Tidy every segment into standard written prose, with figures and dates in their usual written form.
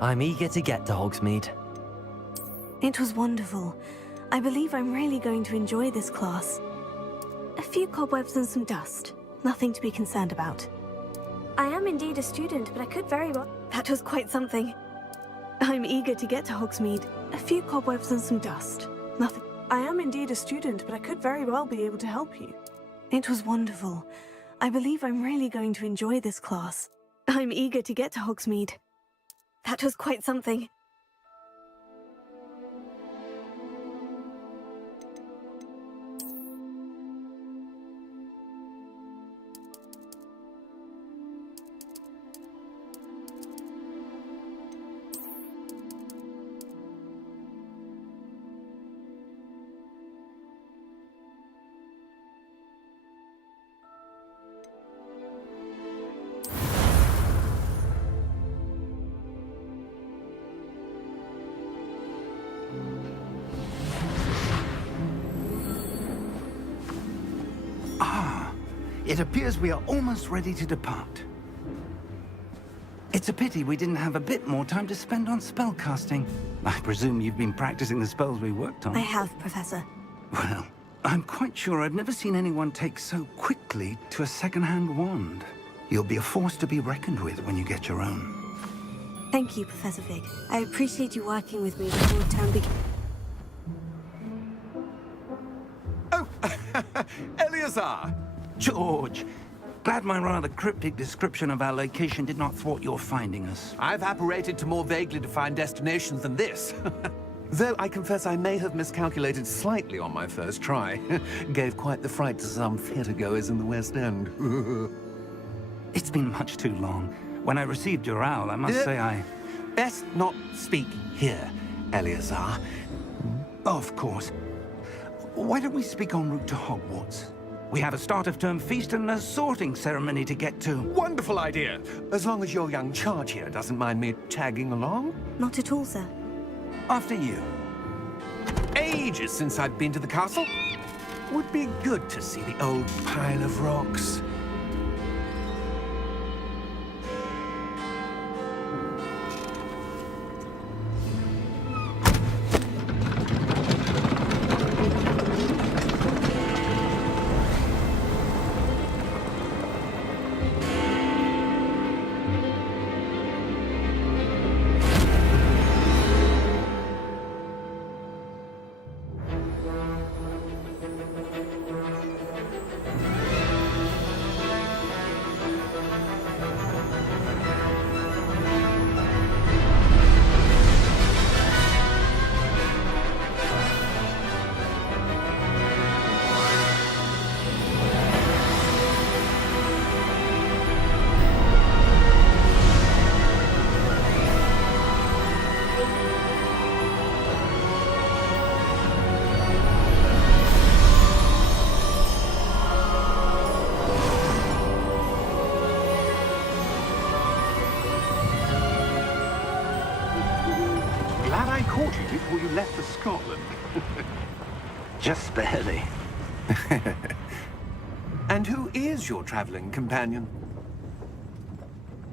I'm eager to get to Hogsmeade. It was wonderful. I believe I'm really going to enjoy this class. A few cobwebs and some dust. Nothing to be concerned about. I am indeed a student, but I could very well... That was quite something. I'm eager to get to Hogsmeade. A few cobwebs and some dust. Nothing... I am indeed a student, but I could very well be able to help you. It was wonderful. I believe I'm really going to enjoy this class. I'm eager to get to Hogsmeade. That was quite something. It appears we are almost ready to depart. It's a pity we didn't have a bit more time to spend on spellcasting. I presume you've been practicing the spells we worked on. I have, Professor. Well, I'm quite sure I've never seen anyone take so quickly to a second-hand wand. You'll be a force to be reckoned with when you get your own. Thank you, Professor Fig. I appreciate you working with me before the term begins. Oh, Eleazar! George, glad my rather cryptic description of our location did not thwart your finding us. I've apparated to more vaguely defined destinations than this. Though I confess I may have miscalculated slightly on my first try. Gave quite the fright to some theatergoers in the West End. It's been much too long. When I received your owl, I must say I... Best not speak here, Eleazar. Of course. Why don't we speak en route to Hogwarts? We have a start-of-term feast and a sorting ceremony to get to. Wonderful idea! As long as your young charge here doesn't mind me tagging along. Not at all, sir. After you. Ages since I've been to the castle. Would be good to see the old pile of rocks. Glad I caught you before you left for Scotland. Just barely. And who is your traveling companion?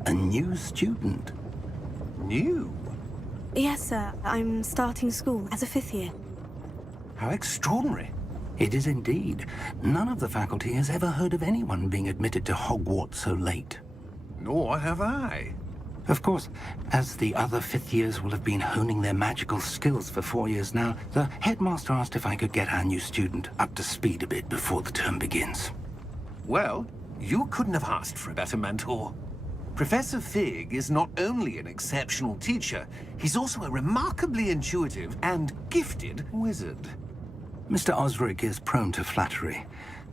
A new student. New? Yes, sir. I'm starting school as a 5th year. How extraordinary. It is indeed. None of the faculty has ever heard of anyone being admitted to Hogwarts so late. Nor have I. Of course, as the other 5th years will have been honing their magical skills for 4 years now, the headmaster asked if I could get our new student up to speed a bit before the term begins. Well, you couldn't have asked for a better mentor. Professor Fig is not only an exceptional teacher, he's also a remarkably intuitive and gifted wizard. Mr. Osric is prone to flattery.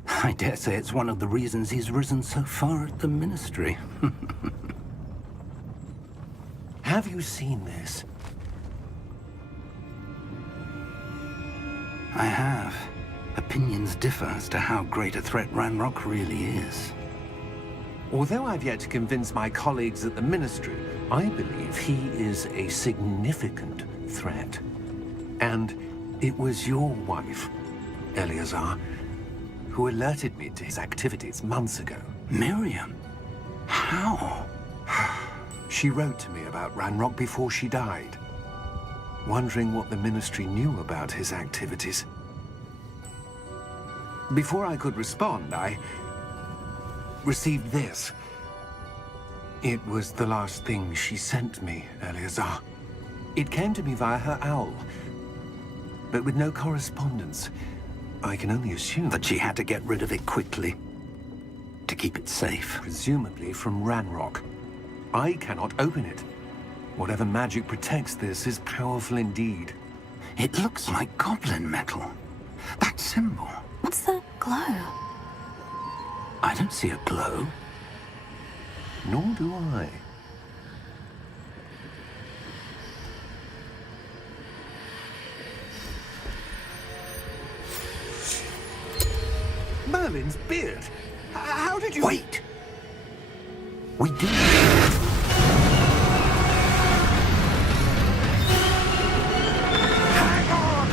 I dare say it's one of the reasons he's risen so far at the Ministry. Have you seen this? I have. Opinions differ as to how great a threat Ranrock really is. Although I've yet to convince my colleagues at the Ministry, I believe he is a significant threat. And it was your wife, Eleazar, who alerted me to his activities months ago. Miriam? How? She wrote to me about Ranrock before she died, wondering what the Ministry knew about his activities. Before I could respond, I received this. It was the last thing she sent me, Eleazar. It came to me via her owl, but with no correspondence. I can only assume That she had to get rid of it quickly to keep it safe. presumably from Ranrock. I cannot open it. Whatever magic protects this is powerful indeed. It looks like goblin metal. That symbol. What's the glow? I don't see a glow. Nor do I. Merlin's beard. How did you... Wait! We do. Hang on!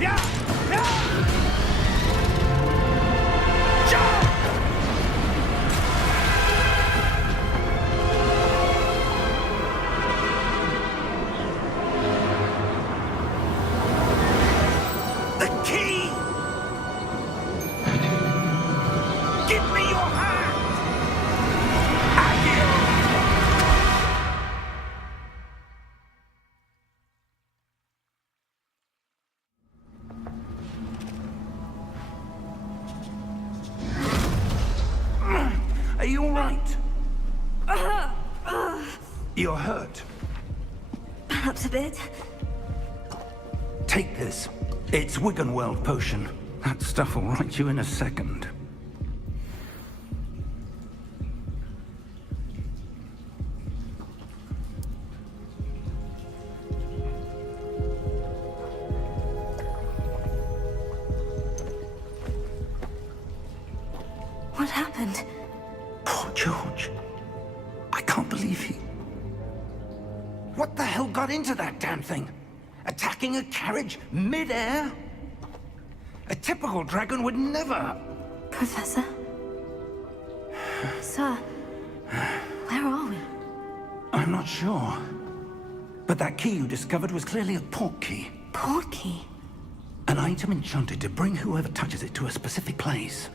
Yeah! Yeah! Jump! The key! Give me your hand! Are you all right? You're hurt. Perhaps a bit. Take this. It's Wiggenweld potion. That stuff will right you in a second. What happened? Poor George. I can't believe he... What the hell got into that damn thing? Attacking a carriage mid-air? A typical dragon would never... Professor? Sir, where are we? I'm not sure. But that key you discovered was clearly a port key. Port key? An item enchanted to bring whoever touches it to a specific place.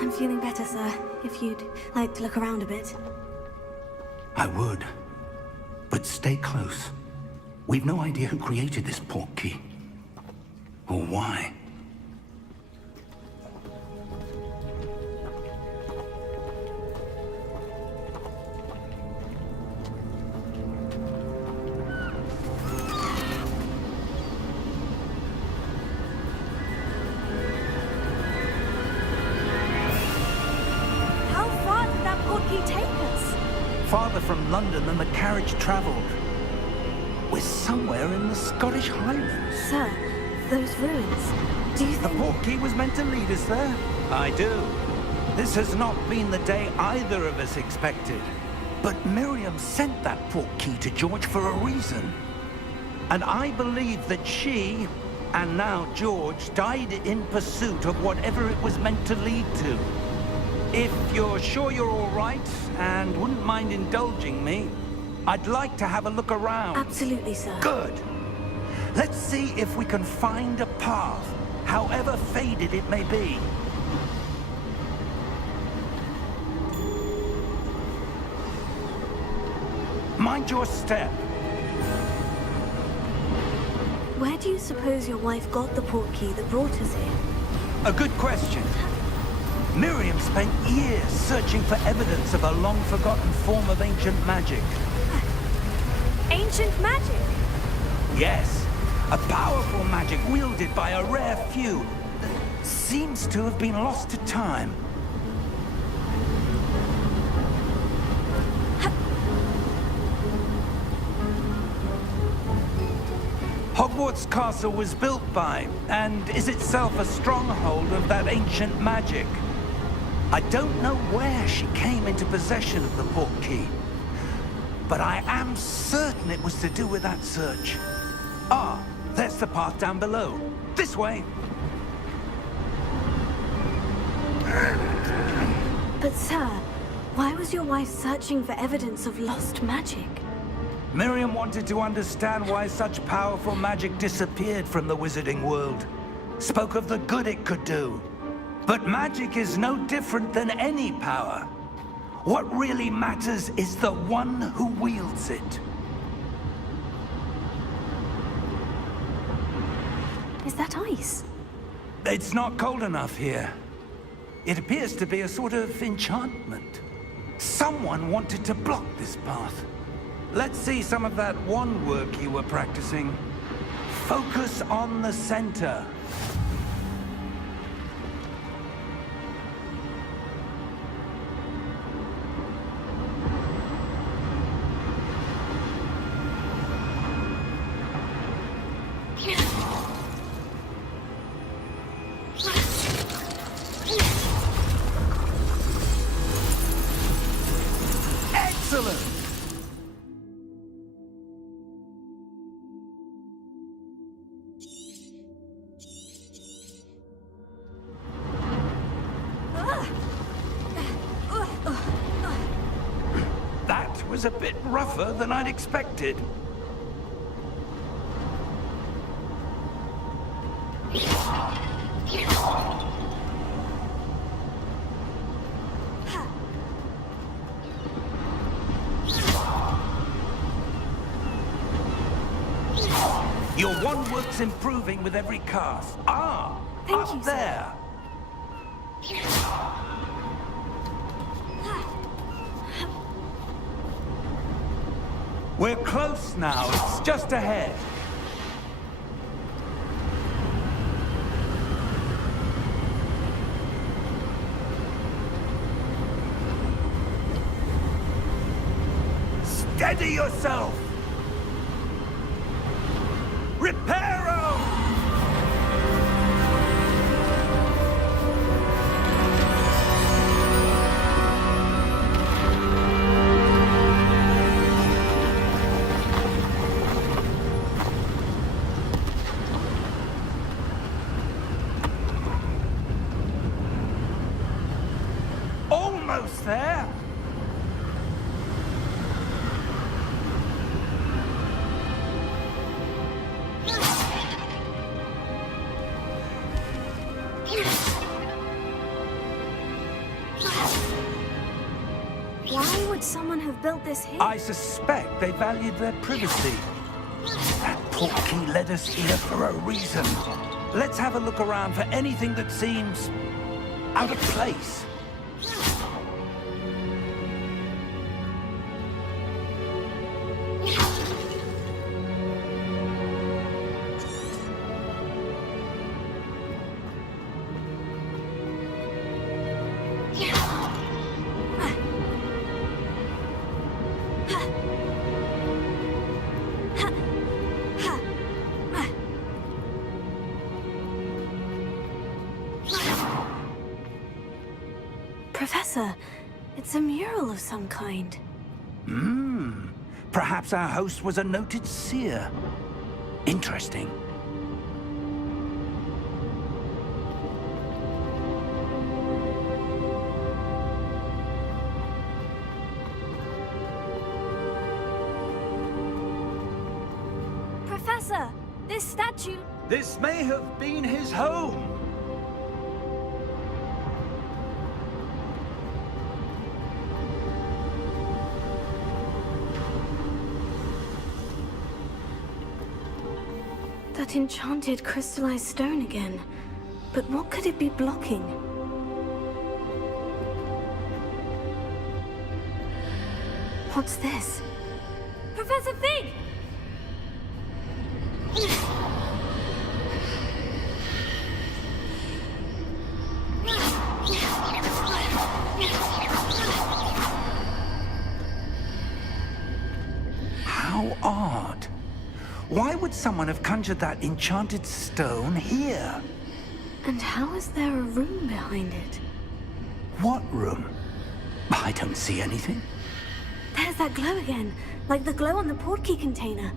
I'm feeling better, sir. If you'd like to look around a bit. I would. But stay close. We've no idea who created this port key. Or why. How far did that port key take us? Farther from London than the carriage traveled. We're somewhere in the Scottish Highlands. Sir, those ruins. Do you The think... port key was meant to lead us there? I do. This has not been the day either of us expected. But Miriam sent that port key to George for a reason. And I believe that she, and now George, died in pursuit of whatever it was meant to lead to. If you're sure you're all right, and wouldn't mind indulging me, I'd like to have a look around. Absolutely, sir. Good. Let's see if we can find a path, however faded it may be. Mind your step. Where do you suppose your wife got the port key that brought us here? A good question. Miriam spent years searching for evidence of a long-forgotten form of ancient magic. Ancient magic? Yes, a powerful magic wielded by a rare few that seems to have been lost to time. Hogwarts Castle was built by, and is itself a stronghold of that ancient magic. I don't know where she came into possession of the portkey, but I am certain it was to do with that search. Ah, there's the path down below. This way. But sir, why was your wife searching for evidence of lost magic? Miriam wanted to understand why such powerful magic disappeared from the wizarding world. Spoke of the good it could do. But magic is no different than any power. What really matters is the one who wields it. Is that ice? It's not cold enough here. It appears to be a sort of enchantment. Someone wanted to block this path. Let's see some of that wand work you were practicing. Focus on the center. Excellent! That was a bit rougher than I'd expected. Your wand work's improving with every cast. Ah, Thank up you, sir. there. We're close now. It's just ahead. Steady yourself. Reparo! Almost there. Why would someone have built this here? I suspect they valued their privacy. That portkey led us here for a reason. Let's have a look around for anything that seems out of place. Professor, it's a mural of some kind. Perhaps our host was a noted seer. Interesting. Professor, this statue... This may have been his home. That enchanted crystallized stone again. But what could it be blocking? What's this? Professor Fig! How odd. Why would someone have conjured that enchanted stone here? And how is there a room behind it? What room? I don't see anything. There's that glow again, like the glow on the portkey container.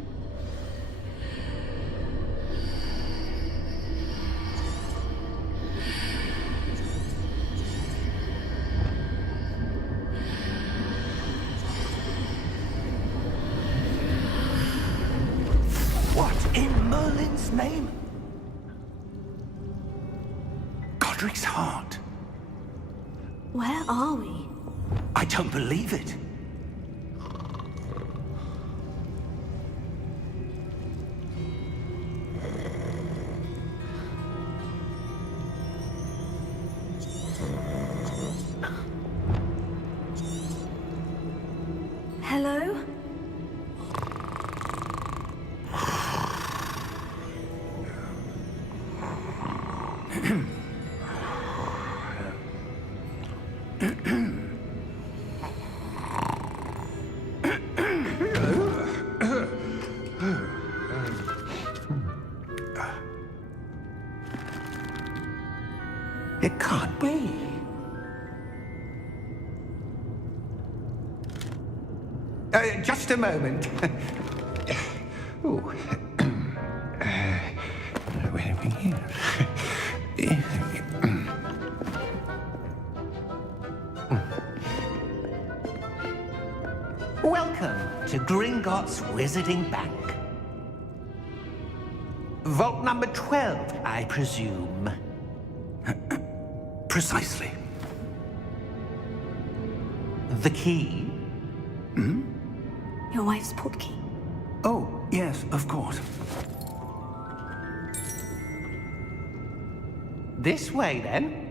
What in Merlin's name? Godric's heart. Where are we? I don't believe it. Hello? It can't be. Just a moment. Oh. Where are we here? Welcome to Gringotts Wizarding Bank. Vault number 12, I presume. Precisely. The key? Your wife's portkey. Oh, yes, of course. This way, then.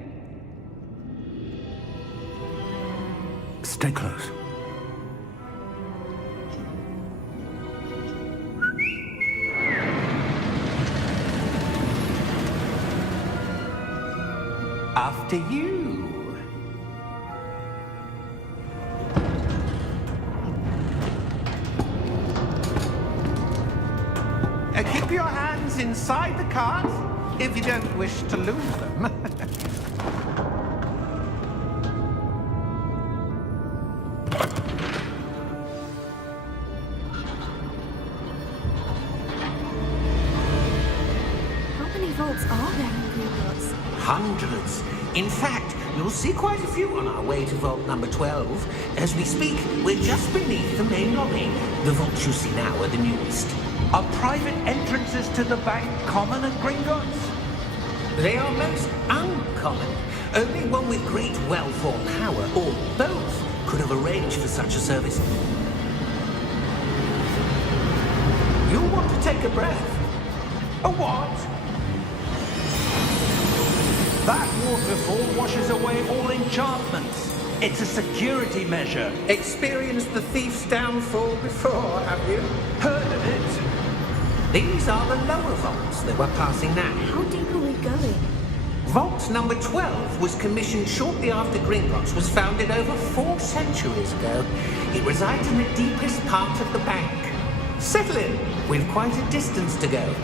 Stay close. After you. Keep your hands inside the cart if you don't wish to lose them. How many vaults are there in Gringotts? Hundreds. In fact, you'll see quite a few on our way to vault number 12. As we speak, we're just beneath the main lobby. The vaults you see now are the newest. Are private entrances to the bank common at Gringotts? They are most uncommon. Only one with great wealth or power, or both, could have arranged for such a service. You'll want to take a breath. A what? That waterfall washes away all enchantments. It's a security measure. Experienced the thief's downfall before, have you? Heard of it? These are the lower vaults that we're passing now. How deep are we going? Vault number 12 was commissioned shortly after Gringotts was founded over 4 centuries ago. It resides in the deepest part of the bank. Settle in. We've quite a distance to go.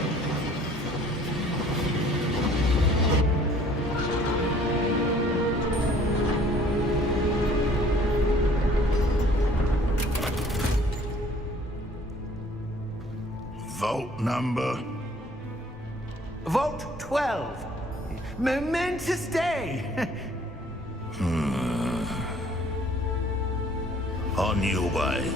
Vault number? Vault 12. Momentous day. On your way.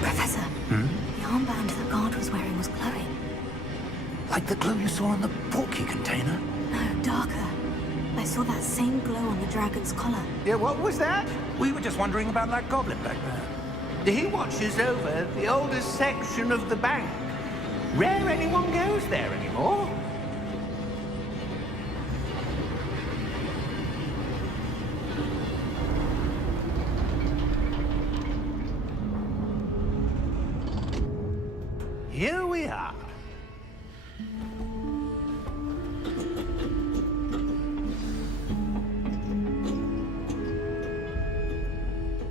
Professor, the armband the guard was wearing was glowing. Like the glow you saw on the portkey container? No, darker. I saw that same glow on the dragon's collar. Yeah, what was that? We were just wondering about that goblin back there. He watches over the oldest section of the bank. Rare anyone goes there anymore.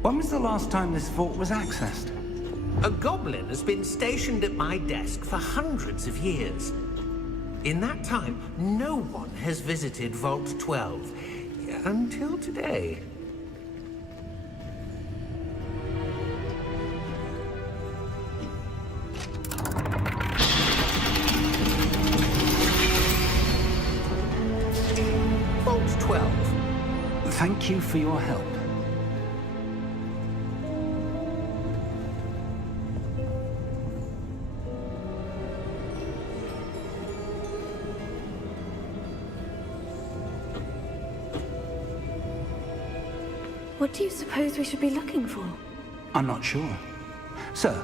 When was the last time this vault was accessed? A goblin has been stationed at my desk for hundreds of years. In that time, no one has visited Vault 12. Until today. Vault 12. Thank you for your help. What do you suppose we should be looking for? I'm not sure. Sir,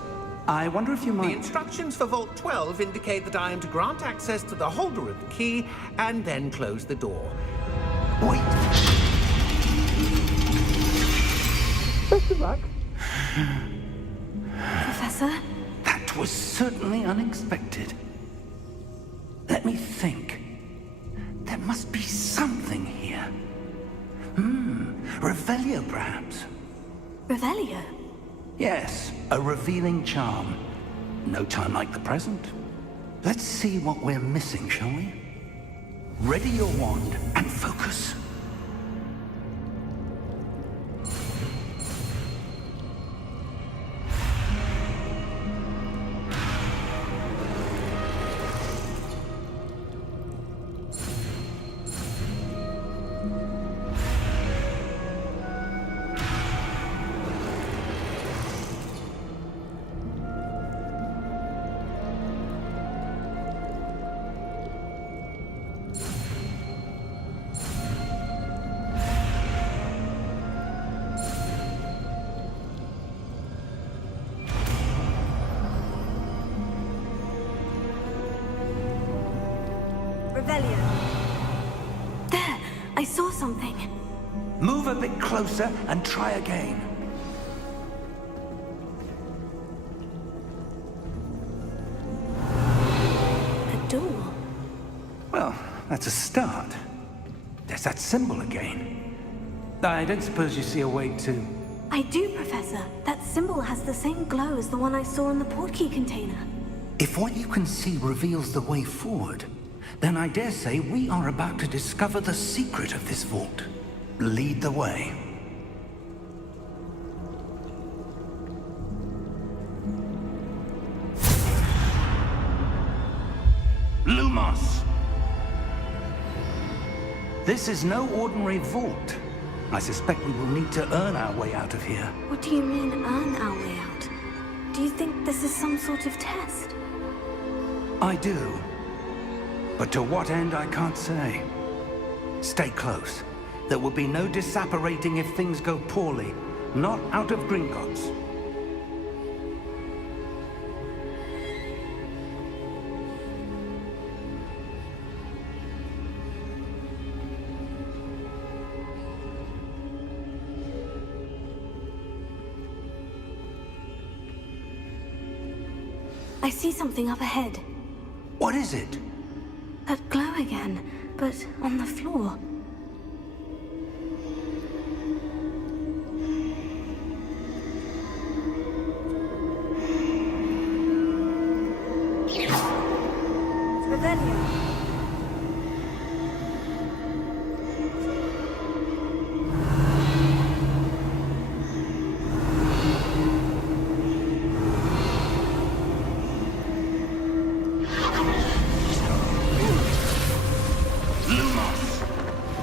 I wonder if you The might... instructions for Vault 12 indicate that I am to grant access to the holder of the key and then close the door. Wait! Best of luck. Professor? That was certainly unexpected. Let me think. There must be something here. Revelio, perhaps? Revelio? Yes, a revealing charm. No time like the present. Let's see what we're missing, shall we? Ready your wand and focus. Revelio. There! I saw something. Move a bit closer and try again. A door. Well, that's a start. There's that symbol again. I don't suppose you see a way to... I do, Professor. That symbol has the same glow as the one I saw in the portkey container. If what you can see reveals the way forward, then I dare say we are about to discover the secret of this vault. Lead the way. Lumos! This is no ordinary vault. I suspect we will need to earn our way out of here. What do you mean, earn our way out? Do you think this is some sort of test? I do. But to what end, I can't say. Stay close. There will be no disapparating if things go poorly. Not out of Gringotts. I see something up ahead. What is it? That glow again, but on the floor. Revelio.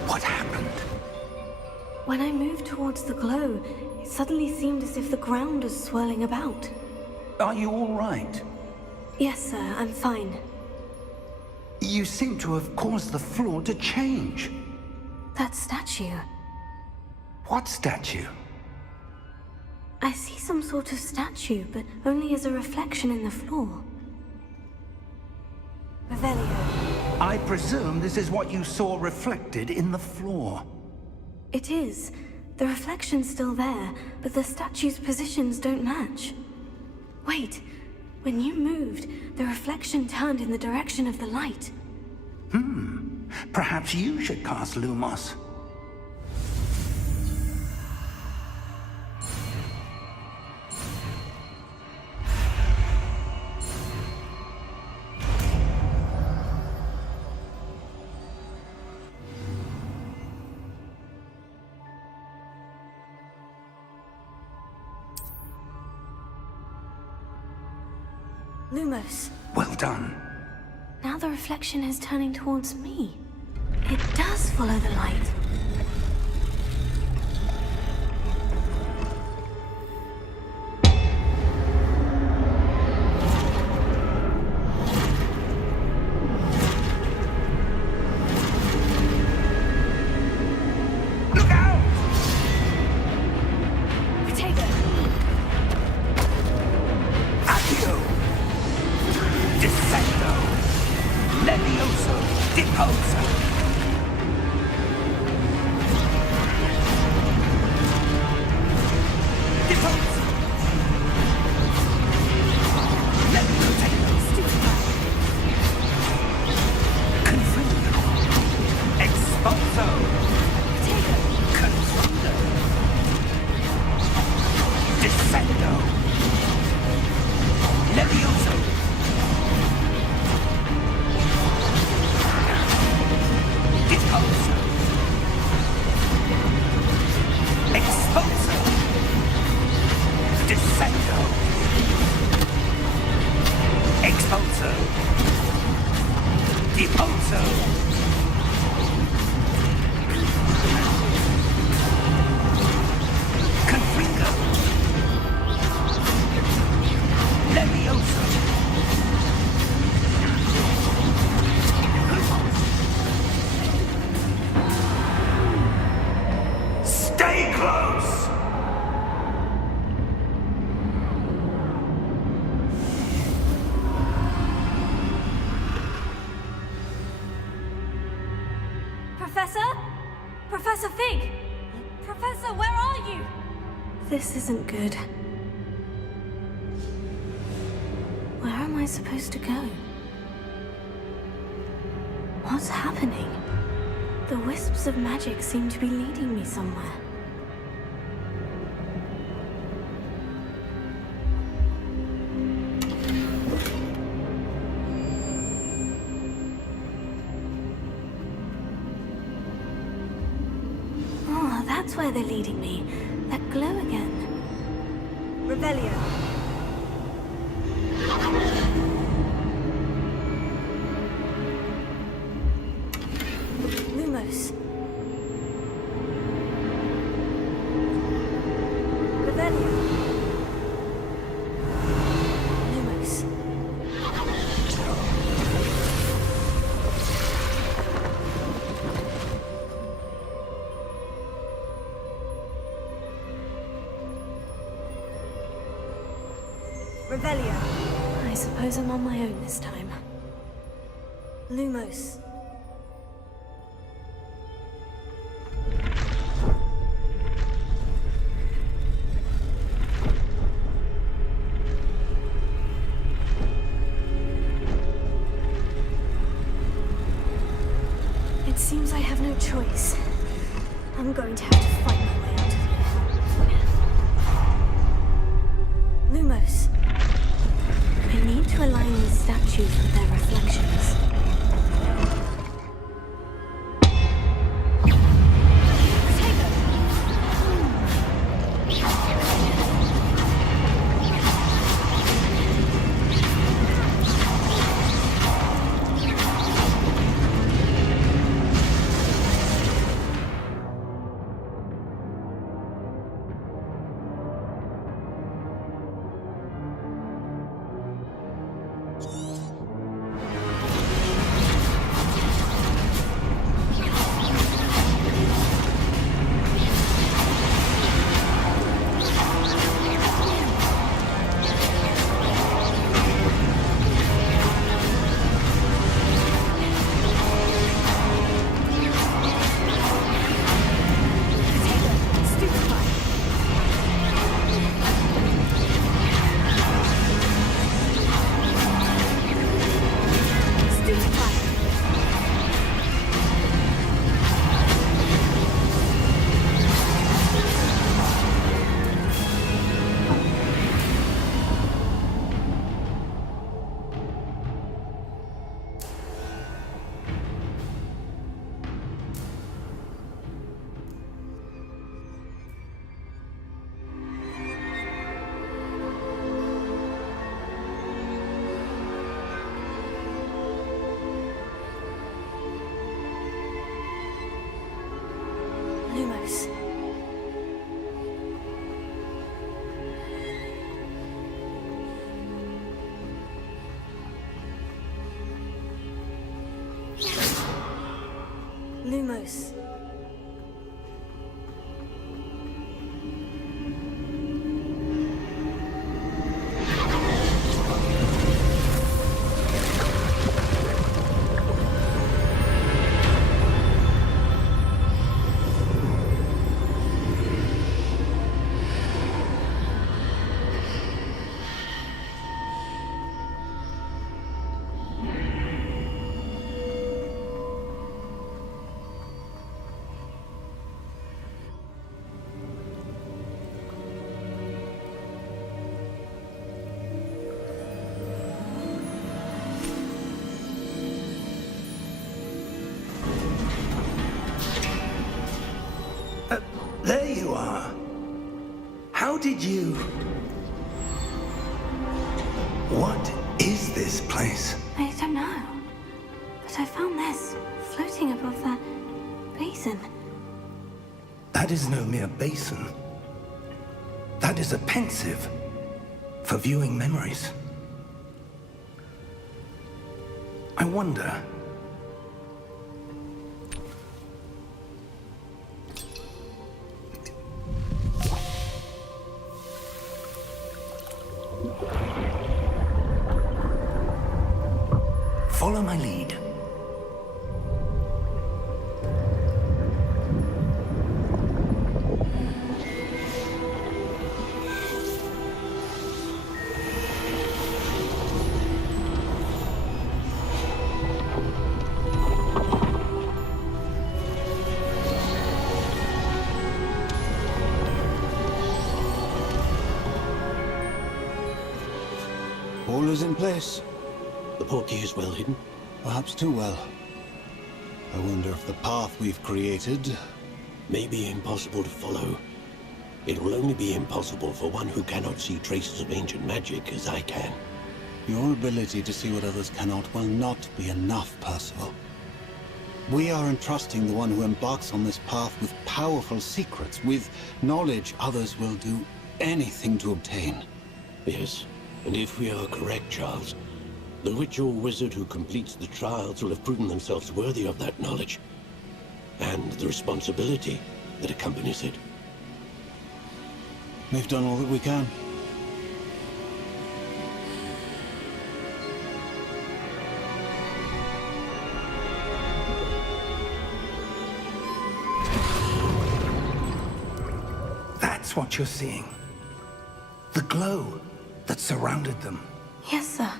What happened? When I moved towards the glow, it suddenly seemed as if the ground was swirling about. Are you all right? Yes, sir, I'm fine. You seem to have caused the floor to change. That statue. What statue? I see some sort of statue, but only as a reflection in the floor. Revelio. I presume this is what you saw reflected in the floor. It is. The reflection's still there, but the statue's positions don't match. Wait, When you moved, the reflection turned in the direction of the light. Perhaps you should cast Lumos. Lumos. Well done. Now the reflection is turning towards me. It does follow the light. Look out! Potato! Accio! Descendo! Levioso! Deposo! Deposo! Leviotato! Confundo! Exposo! Confundo! Descendo! Levioso! Deposo! Exposo! Descendo! Exposo! Deposo! Confringo! Levioso! Stay close! Professor? Professor Fig! Professor, where are you? This isn't good. Where am I supposed to go? What's happening? The wisps of magic seem to be leading me somewhere. Oh, that's where they're leading me. That glow again. Revelio. Lumos. Revelio. Lumos. Revelio. I suppose I'm on my own this time. Lumos. It seems I have no choice. I'm going to have to fight my way out of here. Lumos. I need to align these statues with their reflections. Lumos. Lumos. There you are. How did you... What is this place? I don't know. But I found this floating above that basin. That is no mere basin. That is a pensive for viewing memories. I wonder... Follow my lead. All is in place. The portkey is well hidden. Perhaps too well. I wonder if the path we've created... May be impossible to follow. It will only be impossible for one who cannot see traces of ancient magic as I can. Your ability to see what others cannot will not be enough, Percival. We are entrusting the one who embarks on this path with powerful secrets, with knowledge others will do anything to obtain. Yes, and if we are correct, Charles, the witch or wizard who completes the trials will have proven themselves worthy of that knowledge, and the responsibility that accompanies it. We've done all that we can. That's what you're seeing. The glow that surrounded them. Yes, sir.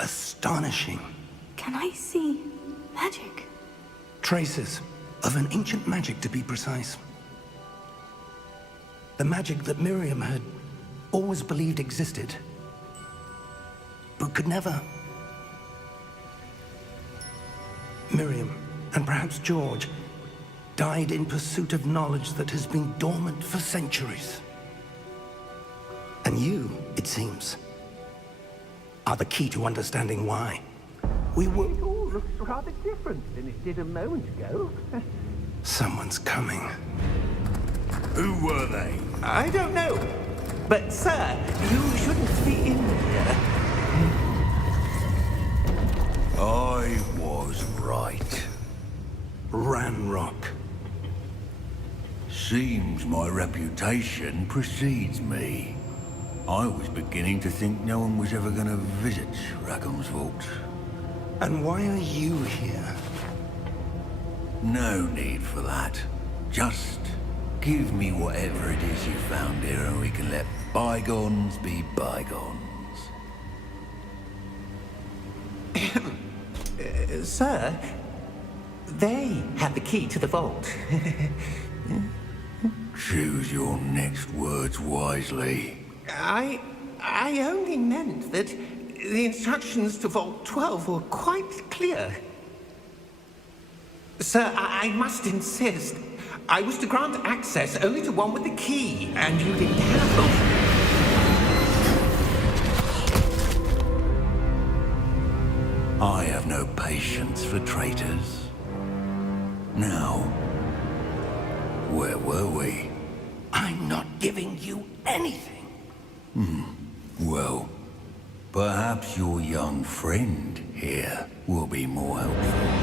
Astonishing. Can I see magic? Traces of an ancient magic, to be precise. The magic that Miriam had always believed existed, but could never. Miriam, and perhaps George, died in pursuit of knowledge that has been dormant for centuries. And you, it seems, are the key to understanding why. We were... It all looks rather different than it did a moment ago. Someone's coming. Who were they? I don't know. But, sir, you shouldn't be in here. I was right. Ranrock. Seems my reputation precedes me. I was beginning to think no one was ever going to visit Rackham's vault. And why are you here? No need for that. Just give me whatever it is you found here and we can let bygones be bygones. Sir, they had the key to the vault. Choose your next words wisely. I only meant that the instructions to Vault 12 were quite clear. Sir, I must insist. I was to grant access only to one with the key, and you didn't have them. I have no patience for traitors. Now, where were we? I'm not giving you anything. Well, perhaps your young friend here will be more helpful.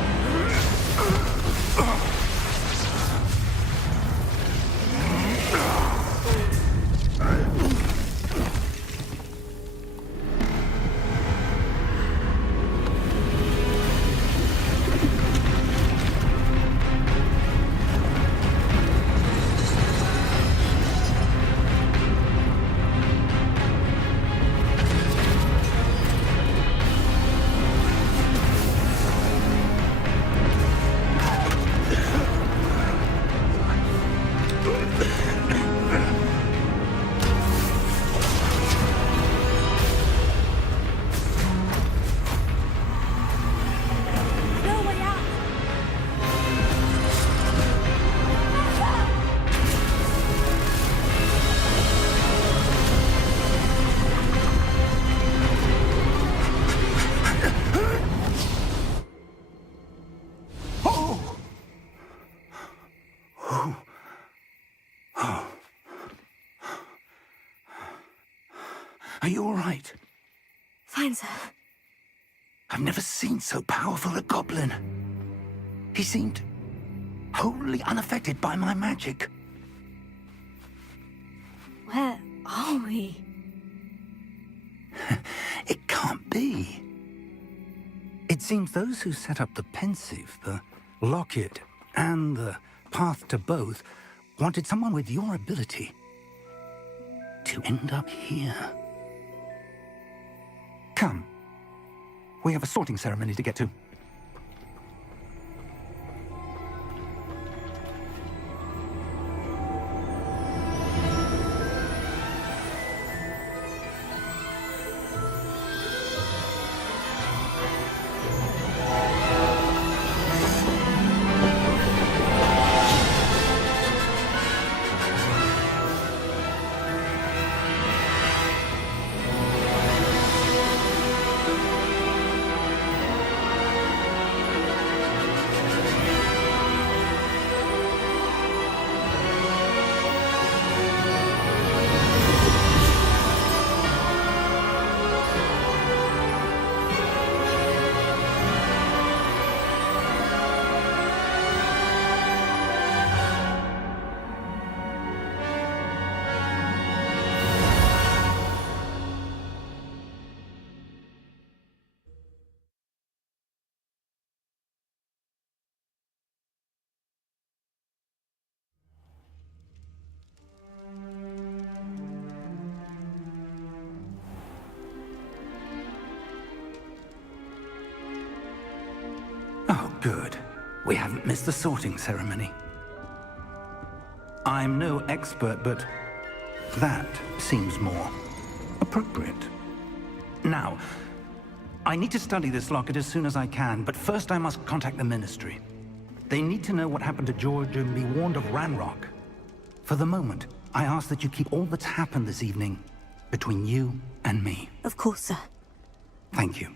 Are you all right? Fine, sir. I've never seen so powerful a goblin. He seemed wholly unaffected by my magic. Where are we? It can't be. It seems those who set up the pensive, the locket, and the path to both wanted someone with your ability to end up here. Come. We have a sorting ceremony to get to. Oh, good. We haven't missed the sorting ceremony. I'm no expert, but that seems more appropriate. Now, I need to study this locket as soon as I can, but first I must contact the Ministry. They need to know what happened to George and be warned of Ranrock. For the moment, I ask that you keep all that's happened this evening between you and me. Of course, sir. Thank you.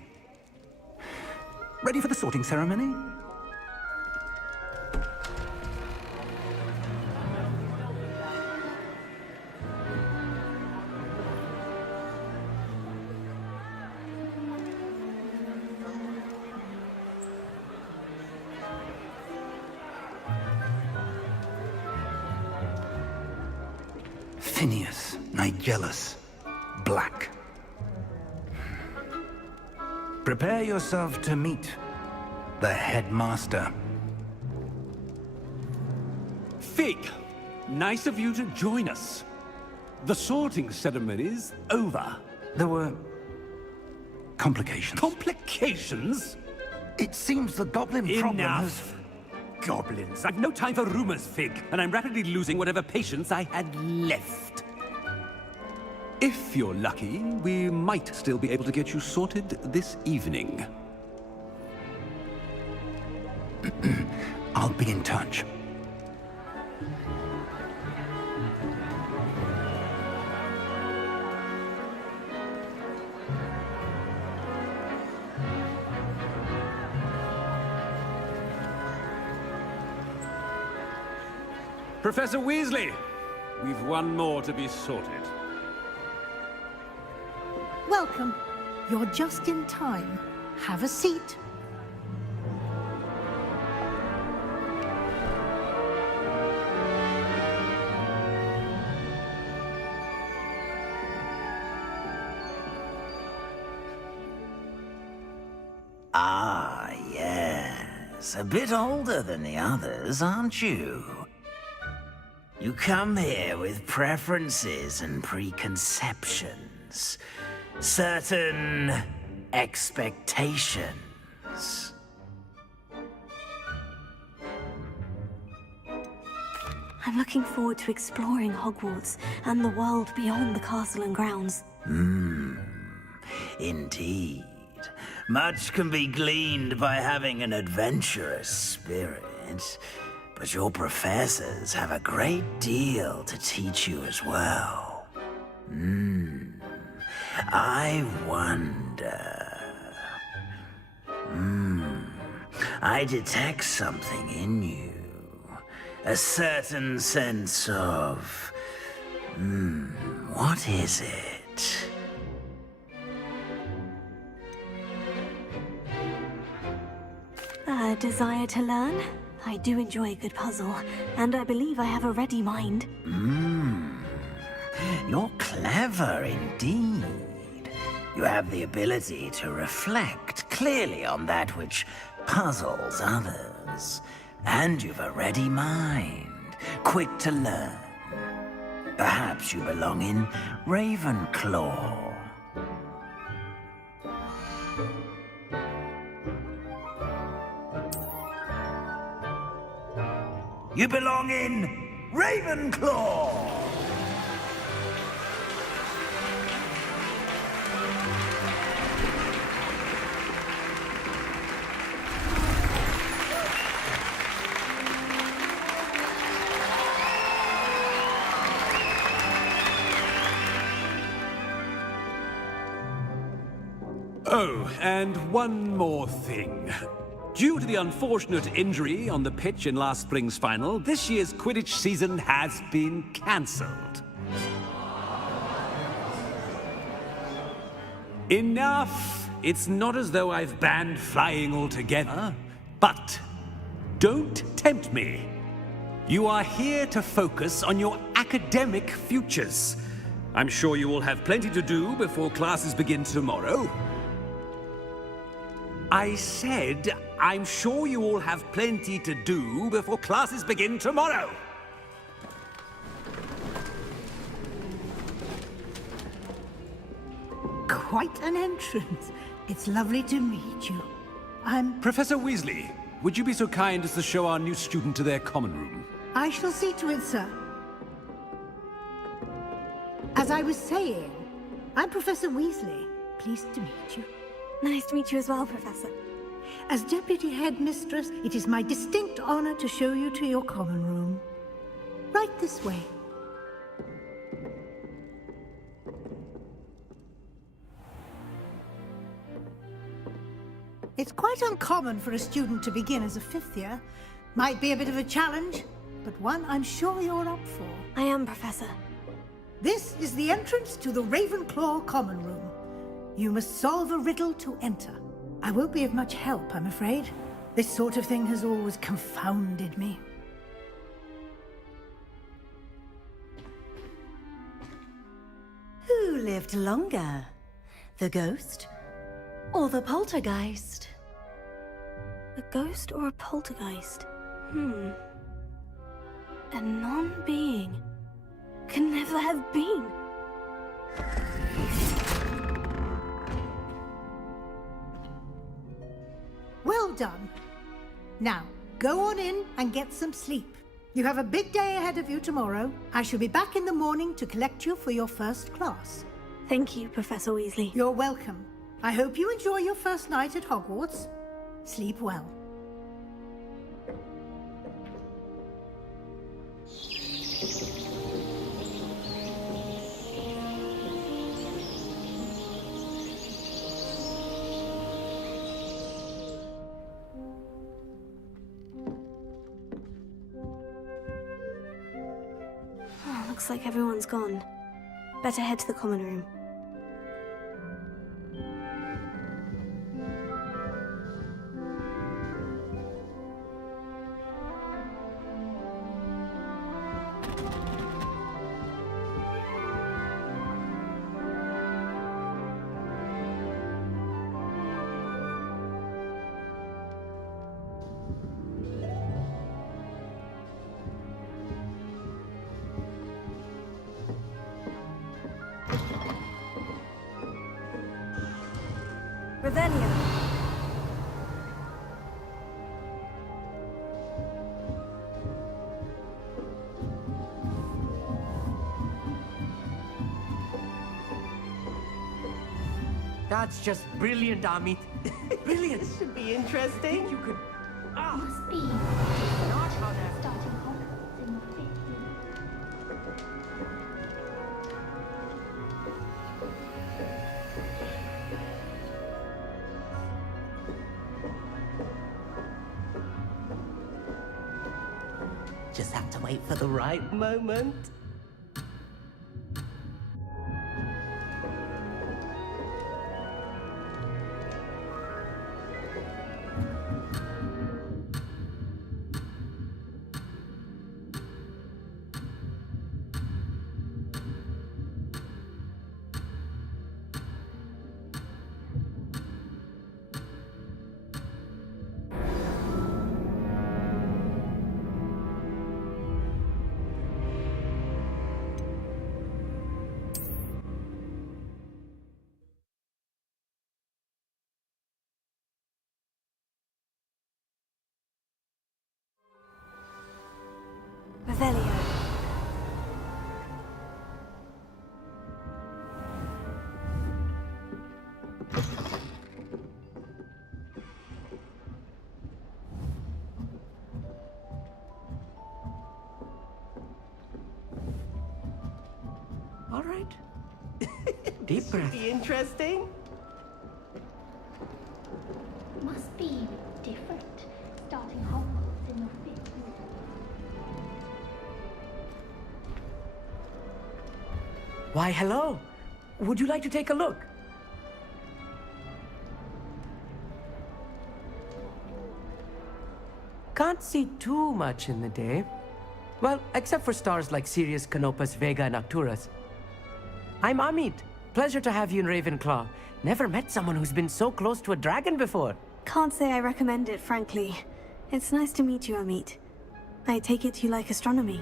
Ready for the sorting ceremony? Phineas, Nigellus, Black. Prepare yourself to meet the headmaster. Fig, nice of you to join us. The sorting ceremony's over. There were complications. Complications? It seems the goblin problem has... Enough! Goblins. I've no time for rumors, Fig, and I'm rapidly losing whatever patience I had left. If you're lucky, we might still be able to get you sorted this evening. I'll be in touch. Professor Weasley, we've one more to be sorted. Welcome. You're just in time. Have a seat. Ah, yes. A bit older than the others, aren't you? You come here with preferences and preconceptions. Certain expectations. I'm looking forward to exploring Hogwarts and the world beyond the castle and grounds. Indeed. Much can be gleaned by having an adventurous spirit. But your professors have a great deal to teach you as well. I wonder... I detect something in you. A certain sense of... what is it? A desire to learn? I do enjoy a good puzzle, and I believe I have a ready mind. You're clever indeed. You have the ability to reflect clearly on that which puzzles others. And you've a ready mind, quick to learn. Perhaps you belong in Ravenclaw. You belong in Ravenclaw! Oh, and one more thing. Due to the unfortunate injury on the pitch in last spring's final, this year's Quidditch season has been cancelled. Enough! It's not as though I've banned flying altogether. But don't tempt me. You are here to focus on your academic futures. I'm sure you will have plenty to do before classes begin tomorrow. I said, I'm sure you all have plenty to do before classes begin tomorrow. Quite an entrance. It's lovely to meet you. Professor Weasley, would you be so kind as to show our new student to their common room? I shall see to it, sir. As I was saying, I'm Professor Weasley. Pleased to meet you. Nice to meet you as well, Professor. As Deputy Headmistress, it is my distinct honor to show you to your common room. Right this way. It's quite uncommon for a student to begin as a fifth year. Might be a bit of a challenge, but one I'm sure you're up for. I am, Professor. This is the entrance to the Ravenclaw common room. You must solve a riddle to enter. I won't be of much help, I'm afraid. This sort of thing has always confounded me. Who lived longer? The ghost or the poltergeist? A ghost or a poltergeist? A non-being can never have been. Well all done. Now, go on in and get some sleep. You have a big day ahead of you tomorrow. I shall be back in the morning to collect you for your first class. Thank you, Professor Weasley. You're welcome. I hope you enjoy your first night at Hogwarts. Sleep well. Oh, looks like everyone's gone. Better head to the common room. Revelio. That's just brilliant, Amit. Brilliant. This should be interesting. You could. Must be. Not how that. Starting Hogwarts in your 50s. Just have to wait for the right moment. Revelio. All right. Deep Should breath. be interesting. Must be different. Starting Hogwarts in your 50s. Why, hello. Would you like to take a look? Can't see too much in the day. Well, except for stars like Sirius, Canopus, Vega, and Arcturus. I'm Amit. Pleasure to have you in Ravenclaw. Never met someone who's been so close to a dragon before. Can't say I recommend it, frankly. It's nice to meet you, Amit. I take it you like astronomy.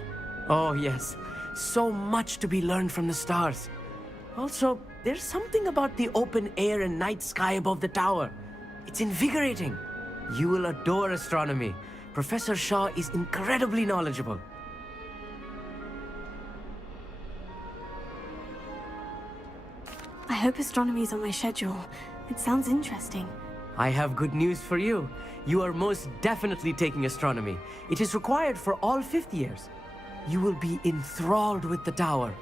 Oh, yes. So much to be learned from the stars. Also, there's something about the open air and night sky above the tower. It's invigorating. You will adore astronomy. Professor Shaw is incredibly knowledgeable. I hope astronomy's on my schedule. It sounds interesting. I have good news for you. You are most definitely taking astronomy. It is required for all 5th years. You will be enthralled with the tower.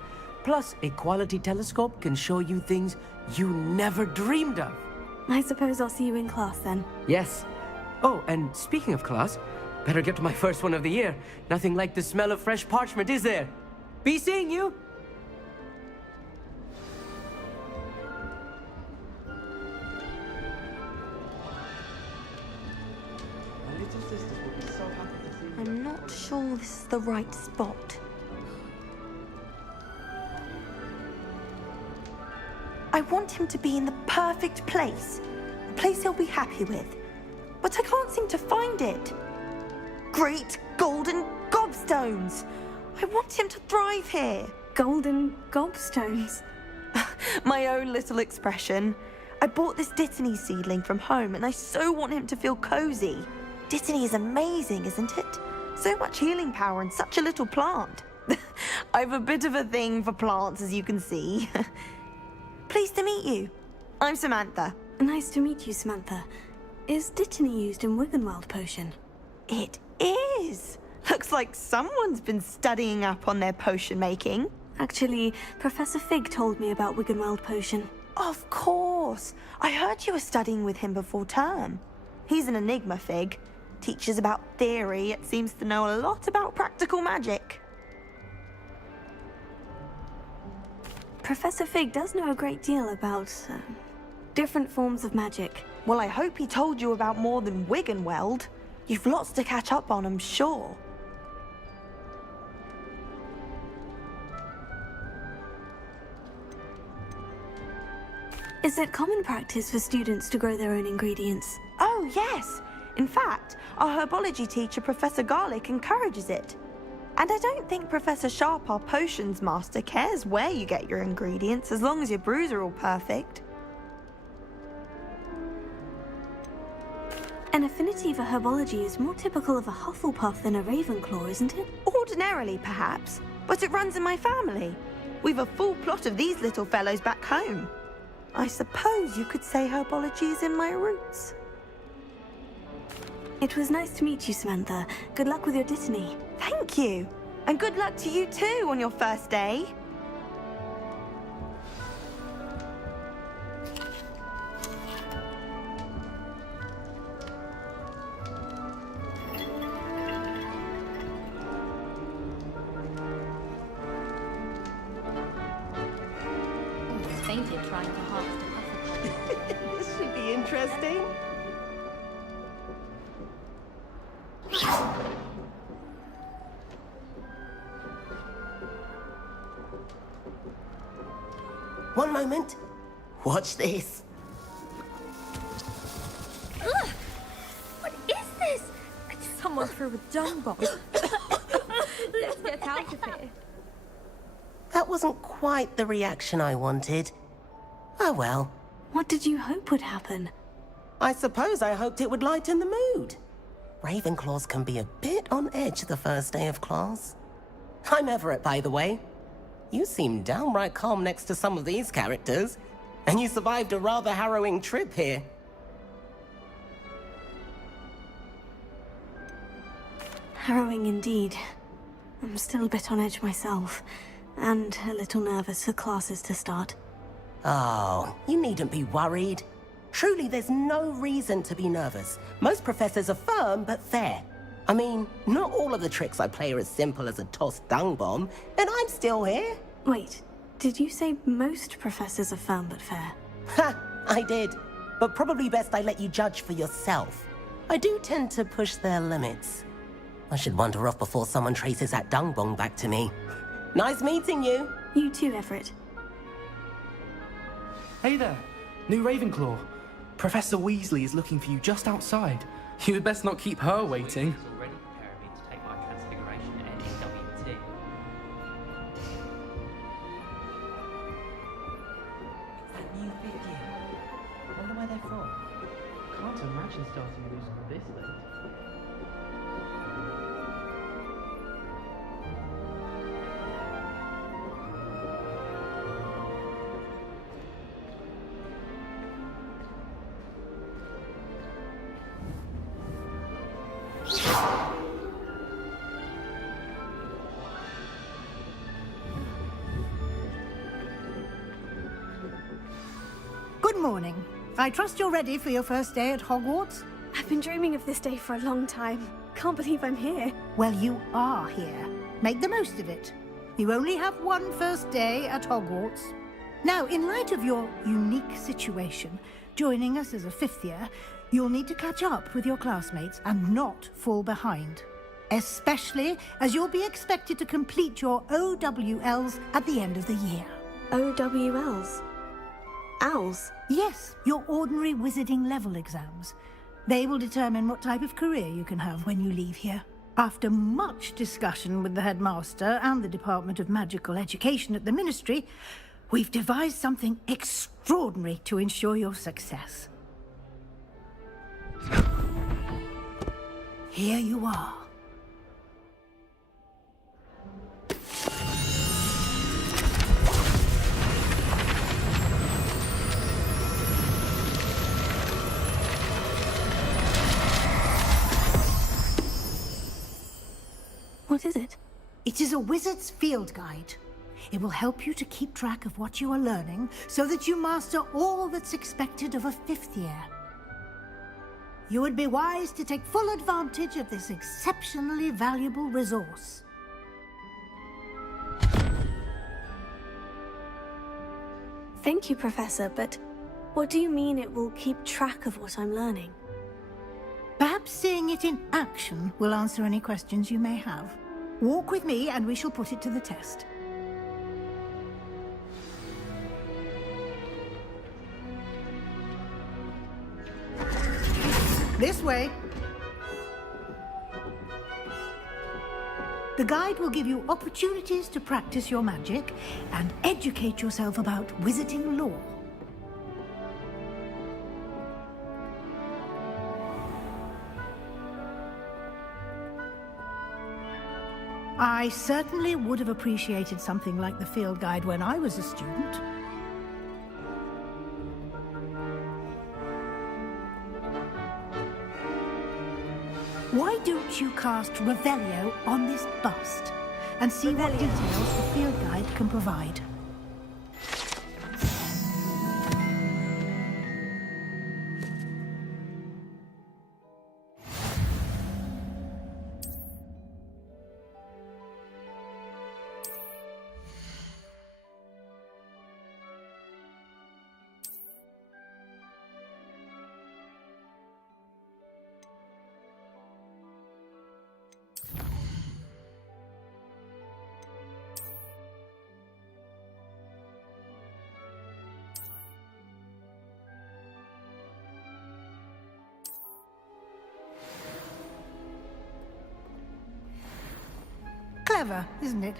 Plus, a quality telescope can show you things you never dreamed of. I suppose I'll see you in class then. Yes. Oh, and speaking of class, better get to my first one of the year. Nothing like the smell of fresh parchment, is there? Be seeing you! I'm not sure this is the right spot. I want him to be in the perfect place. A place he'll be happy with. But I can't seem to find it. Great golden gobstones! I want him to thrive here. Golden gobstones? My own little expression. I bought this Dittany seedling from home and I so want him to feel cozy. Dittany is amazing, isn't it? So much healing power in such a little plant. I have a bit of a thing for plants, as you can see. Pleased to meet you. I'm Samantha. Nice to meet you, Samantha. Is Dittany used in Wiggenweld potion? It is. Looks like someone's been studying up on their potion making. Actually, Professor Fig told me about Wiggenweld potion. Of course. I heard you were studying with him before term. He's an enigma, Fig. Teaches about theory, yet seems to know a lot about practical magic. Professor Fig does know a great deal about different forms of magic. Well, I hope he told you about more than Wiggenweld. You've lots to catch up on, I'm sure. Is it common practice for students to grow their own ingredients? Oh, yes. In fact, our herbology teacher, Professor Garlick, encourages it. And I don't think Professor Sharp, our potions master, cares where you get your ingredients, as long as your brews are all perfect. An affinity for herbology is more typical of a Hufflepuff than a Ravenclaw, isn't it? Ordinarily, perhaps, but it runs in my family. We've a full plot of these little fellows back home. I suppose you could say herbology is in my roots. It was nice to meet you, Samantha. Good luck with your Dittany. Thank you. And good luck to you too on your first day. Fainted trying to harvest a This should be interesting. One moment. Watch this. Ugh! What is this? Someone threw a dung bomb. Let's get out of here. That wasn't quite the reaction I wanted. Oh well. What did you hope would happen? I suppose I hoped it would lighten the mood. Ravenclaws can be a bit on edge the first day of class. I'm Everett, by the way. You seem downright calm next to some of these characters, and you survived a rather harrowing trip here. Harrowing indeed. I'm still a bit on edge myself, and a little nervous for classes to start. Oh, you needn't be worried. Truly, there's no reason to be nervous. Most professors are firm but fair. I mean, not all of the tricks I play are as simple as a tossed dung bomb, and I'm still here. Wait, did you say most professors are firm but fair? Ha, I did. But probably best I let you judge for yourself. I do tend to push their limits. I should wander off before someone traces that dung bomb back to me. Nice meeting you. You too, Everett. Hey there, new Ravenclaw. Professor Weasley is looking for you just outside. You had best not keep her waiting. Already preparing me to take my transfiguration at NWT. That new fifth year. I wonder where they're from. Can't imagine starting a new school this late. Good morning. I trust you're ready for your first day at Hogwarts? I've been dreaming of this day for a long time. Can't believe I'm here. Well, you are here. Make the most of it. You only have one first day at Hogwarts. Now, in light of your unique situation, joining us as a fifth year, you'll need to catch up with your classmates and not fall behind. Especially as you'll be expected to complete your OWLs at the end of the year. OWLs? Owls? Yes, your ordinary wizarding level exams. They will determine what type of career you can have when you leave here. After much discussion with the headmaster and the Department of Magical Education at the Ministry, We've devised something extraordinary to ensure your success. Here you are. What is it? It is a wizard's field guide. It will help you to keep track of what you are learning so that you master all that's expected of a 5th year. You would be wise to take full advantage of this exceptionally valuable resource. Thank you, Professor, but what do you mean it will keep track of what I'm learning? Perhaps seeing it in action will answer any questions you may have. Walk with me and we shall put it to the test. This way. The guide will give you opportunities to practice your magic and educate yourself about wizarding lore. I certainly would have appreciated something like the field guide when I was a student. Why don't you cast Revelio on this bust and see what details the field guide can provide? Clever, isn't it?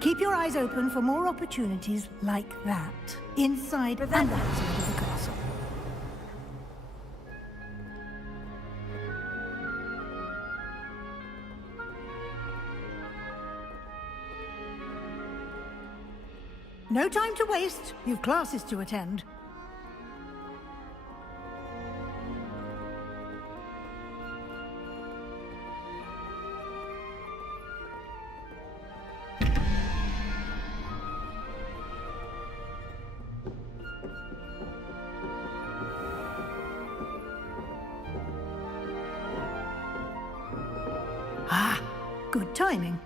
Keep your eyes open for more opportunities like that, inside and outside of the castle. No time to waste. You've classes to attend. Good timing.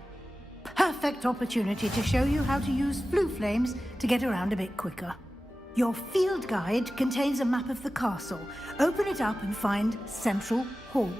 Perfect opportunity to show you how to use flue flames to get around a bit quicker. Your field guide contains a map of the castle. Open it up and find Central Hall.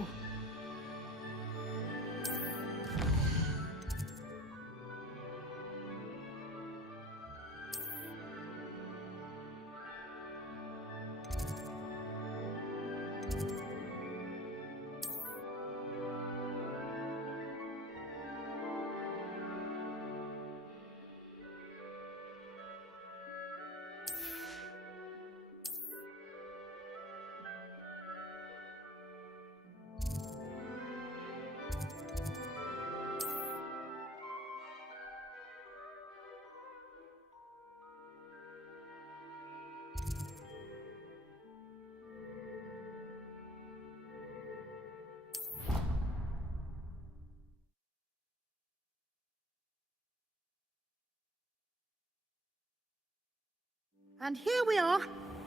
And here we are.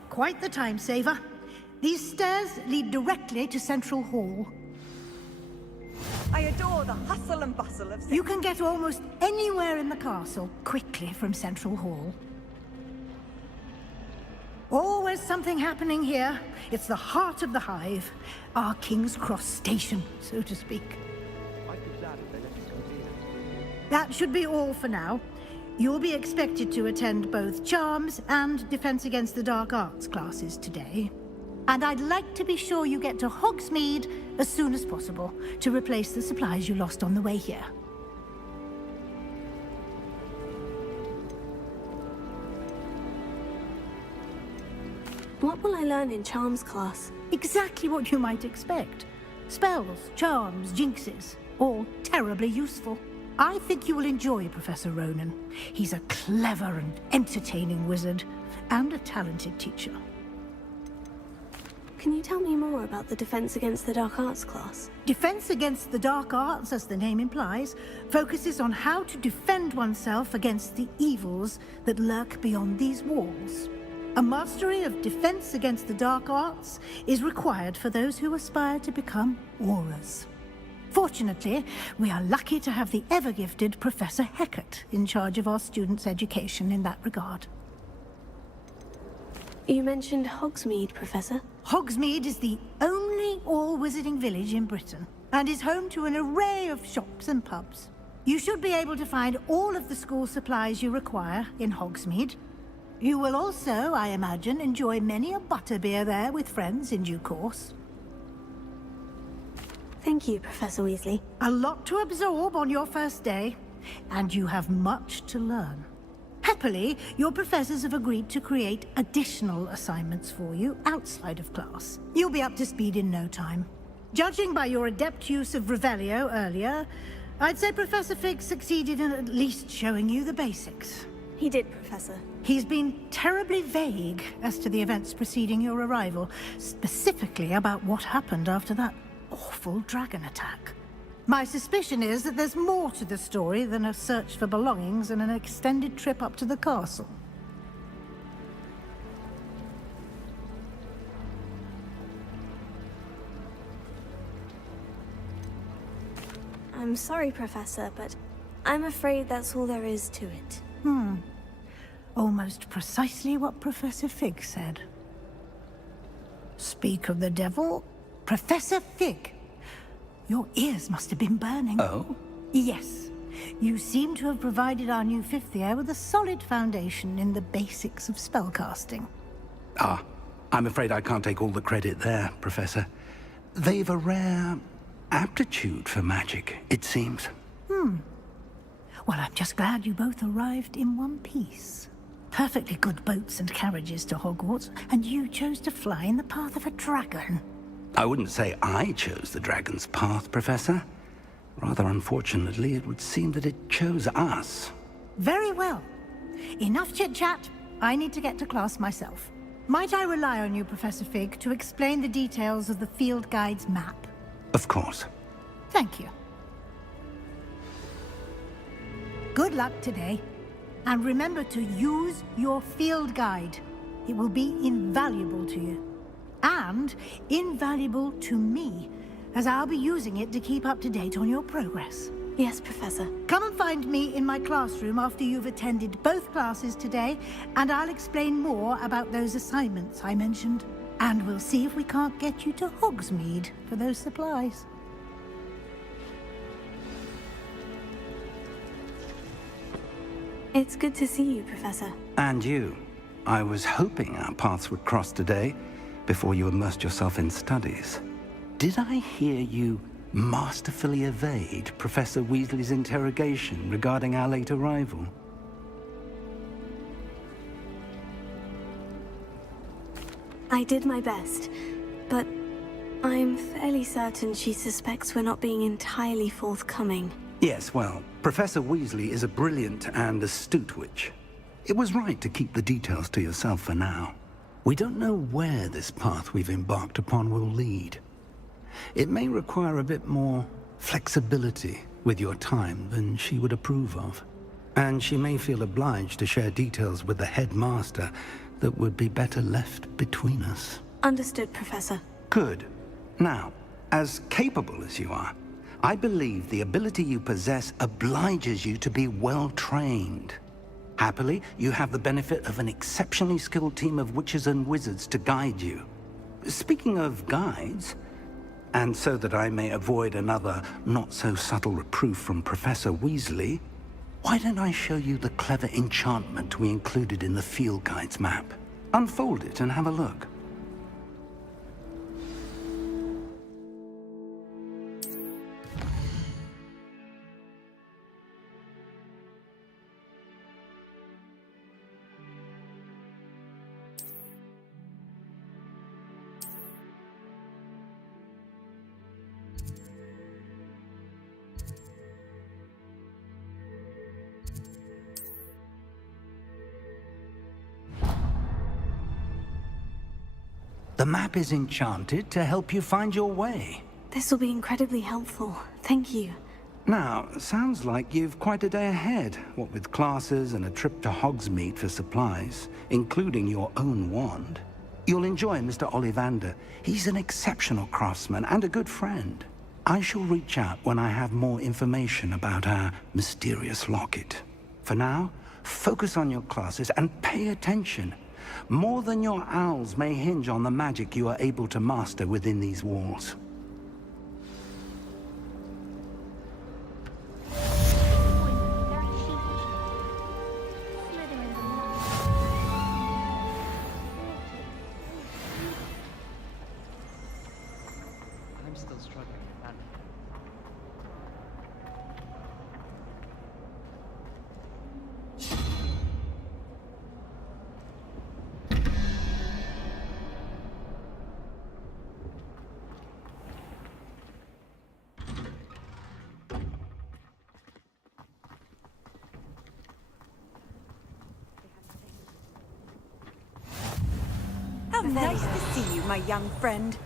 Quite the time saver. These stairs lead directly to Central Hall. I adore the hustle and bustle of... You can get almost anywhere in the castle quickly from Central Hall. Always something happening here. It's the heart of the hive. Our King's Cross station, so to speak. That should be all for now. You'll be expected to attend both Charms and Defense Against the Dark Arts classes today. And I'd like to be sure you get to Hogsmeade as soon as possible to replace the supplies you lost on the way here. What will I learn in charms class? Exactly what you might expect. Spells, charms, jinxes, all terribly useful. I think you will enjoy Professor Ronan. He's a clever and entertaining wizard, and a talented teacher. Can you tell me more about the Defense Against the Dark Arts class? Defense Against the Dark Arts, as the name implies, focuses on how to defend oneself against the evils that lurk beyond these walls. A mastery of Defense Against the Dark Arts is required for those who aspire to become Aurors. Fortunately, we are lucky to have the ever-gifted Professor Heckert in charge of our students' education in that regard. You mentioned Hogsmeade, Professor. Hogsmeade is the only all-wizarding village in Britain, and is home to an array of shops and pubs. You should be able to find all of the school supplies you require in Hogsmeade. You will also, I imagine, enjoy many a butterbeer there with friends in due course. Thank you, Professor Weasley. A lot to absorb on your first day, and you have much to learn. Happily, your professors have agreed to create additional assignments for you outside of class. You'll be up to speed in no time. Judging by your adept use of Revelio earlier, I'd say Professor Fig succeeded in at least showing you the basics. He did, Professor. He's been terribly vague as to the events preceding your arrival, specifically about what happened after that awful dragon attack. My suspicion is that there's more to the story than a search for belongings and an extended trip up to the castle. I'm sorry, Professor, but I'm afraid that's all there is to it. Almost precisely what Professor Fig said. Speak of the devil, Professor Fig. Your ears must have been burning. Oh? Yes. You seem to have provided our new fifth year with a solid foundation in the basics of spellcasting. Ah, I'm afraid I can't take all the credit there, Professor. They've a rare aptitude for magic, it seems. Well, I'm just glad you both arrived in one piece. Perfectly good boats and carriages to Hogwarts, and you chose to fly in the path of a dragon. I wouldn't say I chose the dragon's path, Professor. Rather unfortunately, it would seem that it chose us. Very well. Enough chit-chat. I need to get to class myself. Might I rely on you, Professor Fig, to explain the details of the field guide's map? Of course. Thank you. Good luck today. And remember to use your field guide. It will be invaluable to you. And invaluable to me, as I'll be using it to keep up to date on your progress. Yes, Professor. Come and find me in my classroom after you've attended both classes today, and I'll explain more about those assignments I mentioned. And we'll see if we can't get you to Hogsmeade for those supplies. It's good to see you, Professor. And you. I was hoping our paths would cross today, before you immersed yourself in studies. Did I hear you masterfully evade Professor Weasley's interrogation regarding our late arrival? I did my best, but I'm fairly certain she suspects we're not being entirely forthcoming. Yes, well, Professor Weasley is a brilliant and astute witch. It was right to keep the details to yourself for now. We don't know where this path we've embarked upon will lead. It may require a bit more flexibility with your time than she would approve of. And she may feel obliged to share details with the headmaster that would be better left between us. Understood, Professor. Good. Now, as capable as you are, I believe the ability you possess obliges you to be well-trained. Happily, you have the benefit of an exceptionally skilled team of witches and wizards to guide you. Speaking of guides, and so that I may avoid another not-so-subtle reproof from Professor Weasley, why don't I show you the clever enchantment we included in the field guide's map? Unfold it and have a look. The map is enchanted to help you find your way. This will be incredibly helpful. Thank you. Now, sounds like you've quite a day ahead, what with classes and a trip to Hogsmeade for supplies, including your own wand. You'll enjoy Mr. Ollivander. He's an exceptional craftsman and a good friend. I shall reach out when I have more information about our mysterious locket. For now, focus on your classes and pay attention. More than your owls may hinge on the magic you are able to master within these walls. I'm still struggling with that. How nice to see you, my young friend.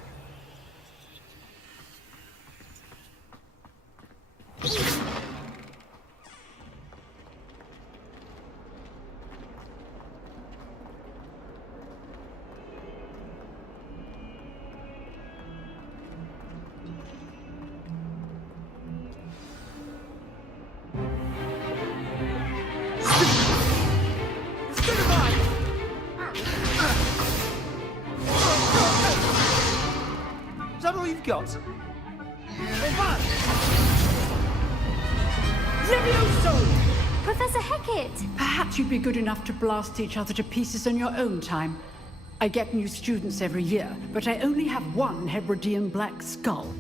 Is that all you've got? Professor Hecat! Perhaps you'd be good enough to blast each other to pieces on your own time. I get new students every year, but I only have one Hebridean black skull.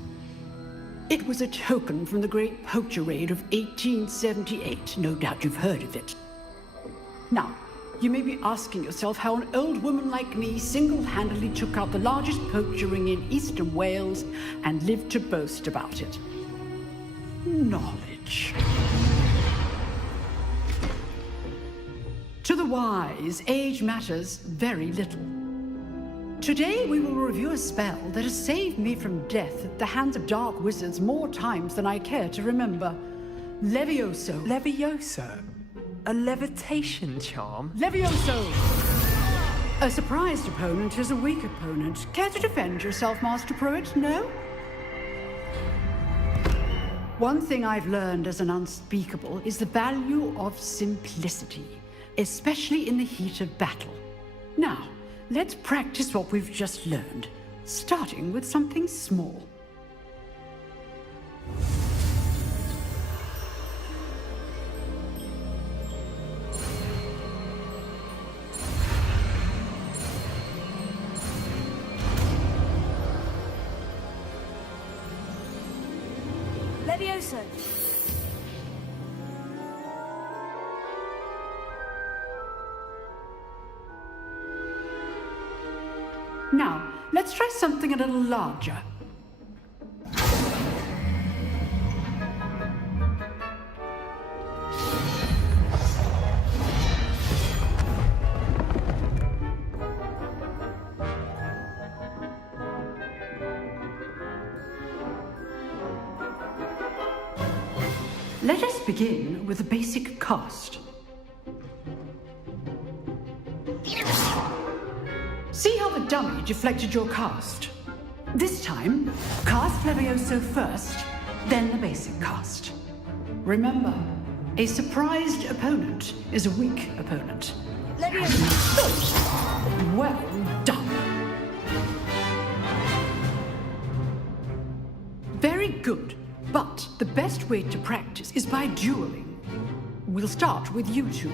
It was a token from the Great Poacher Raid of 1878. No doubt you've heard of it. Now, you may be asking yourself how an old woman like me single-handedly took out the largest poacher ring in eastern Wales and lived to boast about it. Knowledge. To the wise, age matters very little. Today we will review a spell that has saved me from death at the hands of dark wizards more times than I care to remember. Levioso. Levioso? A levitation charm? Levioso! A surprised opponent is a weak opponent. Care to defend yourself, Master Pruitt? No? One thing I've learned as an unspeakable is the value of simplicity, especially in the heat of battle. Now, let's practice what we've just learned, starting with something small. Levioso! Now, let's try something a little larger. Let us begin with a basic cast. See how the dummy deflected your cast? This time, cast Levioso first, then the basic cast. Remember, a surprised opponent is a weak opponent. Levioso! Well done. Very good, but the best way to practice is by dueling. We'll start with you two.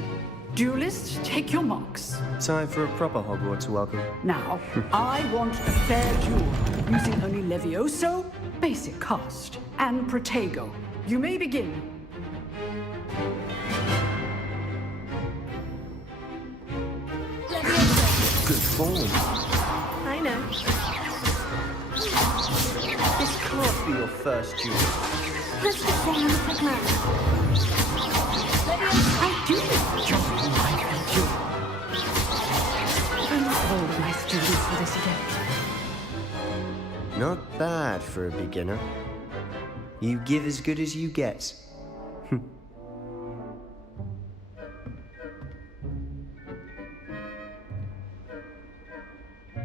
Duelists, take your marks. Time for a proper Hogwarts welcome. Now, I want a fair duel, using only Levioso, basic cast, and Protego. You may begin. Levioso! Good form. I know. This can't be your first duel. Let's get on with the plan. Levioso! I do enjoy life and duel. I will hold my students for this event. Not bad for a beginner. You give as good as you get.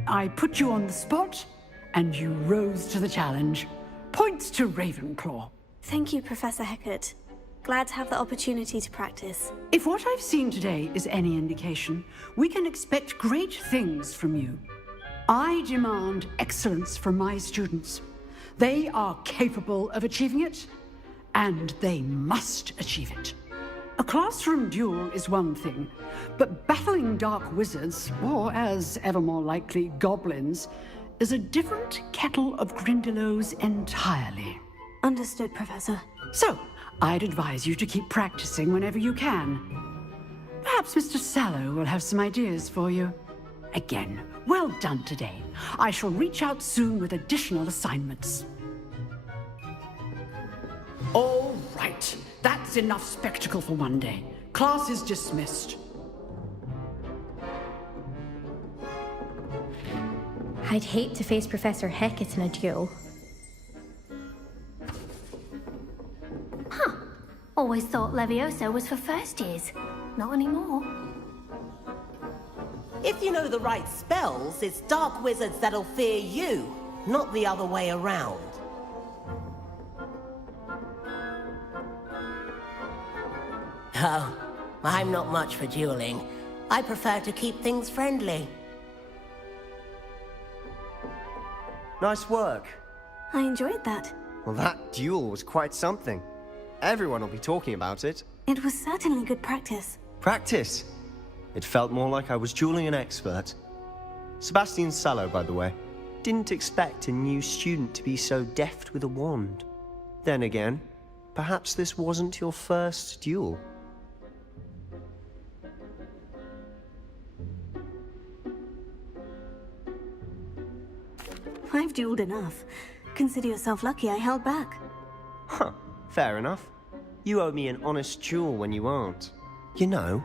I put you on the spot, and you rose to the challenge. Points to Ravenclaw. Thank you, Professor Hecat. Glad to have the opportunity to practice. If what I've seen today is any indication, we can expect great things from you. I demand excellence from my students. They are capable of achieving it, and they must achieve it. A classroom duel is one thing, but battling dark wizards, or as ever more likely, goblins, is a different kettle of Grindylows entirely. Understood, Professor. So, I'd advise you to keep practicing whenever you can. Perhaps Mr. Sallow will have some ideas for you. Again, well done today. I shall reach out soon with additional assignments. All right. That's enough spectacle for one day. Class is dismissed. I'd hate to face Professor Hecat in a duel. Huh. Always thought Leviosa was for first years. Not anymore. If you know the right spells, it's dark wizards that'll fear you, not the other way around. Oh, I'm not much for dueling. I prefer to keep things friendly. Nice work. I enjoyed that. Well, that duel was quite something. Everyone will be talking about it. It was certainly good practice. Practice? It felt more like I was dueling an expert. Sebastian Sallow, by the way. Didn't expect a new student to be so deft with a wand. Then again, perhaps this wasn't your first duel. I've dueled enough. Consider yourself lucky I held back. Huh, fair enough. You owe me an honest duel when you aren't. You know,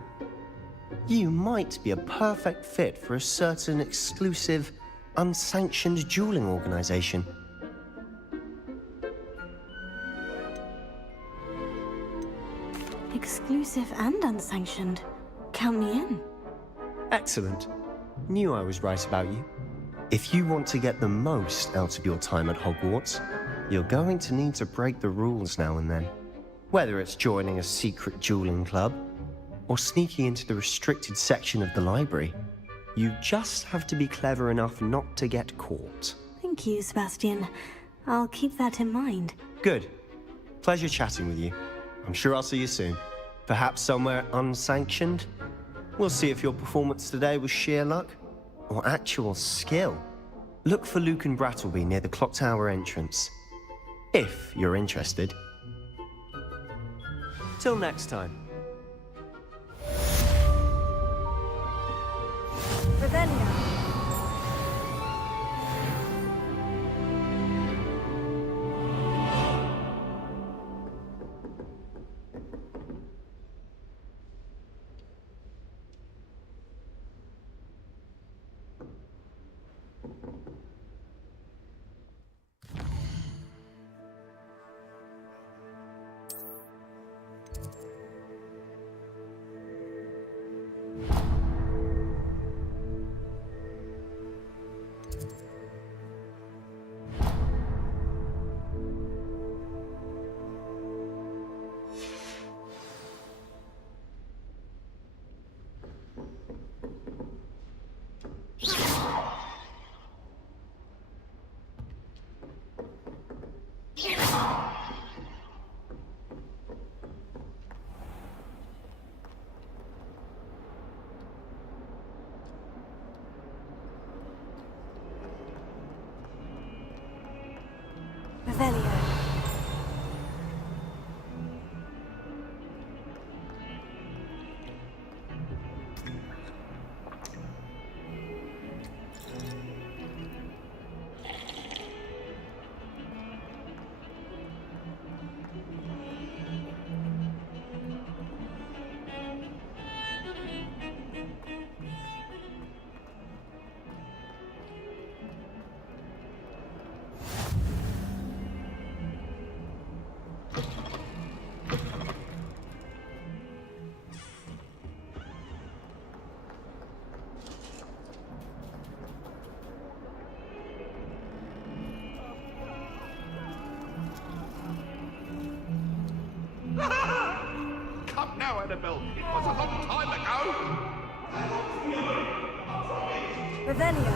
you might be a perfect fit for a certain exclusive, unsanctioned dueling organization. Exclusive and unsanctioned. Count me in. Excellent. Knew I was right about you. If you want to get the most out of your time at Hogwarts, you're going to need to break the rules now and then. Whether it's joining a secret dueling club, or sneaking into the restricted section of the library, you just have to be clever enough not to get caught. Thank you, Sebastian. I'll keep that in mind. Good. Pleasure chatting with you. I'm sure I'll see you soon. Perhaps somewhere unsanctioned? We'll see if your performance today was sheer luck or actual skill. Look for Luke and Brattleby near the clock tower entrance, if you're interested. Till next time. Revelio. Annabelle. It was a long time ago. Revelio.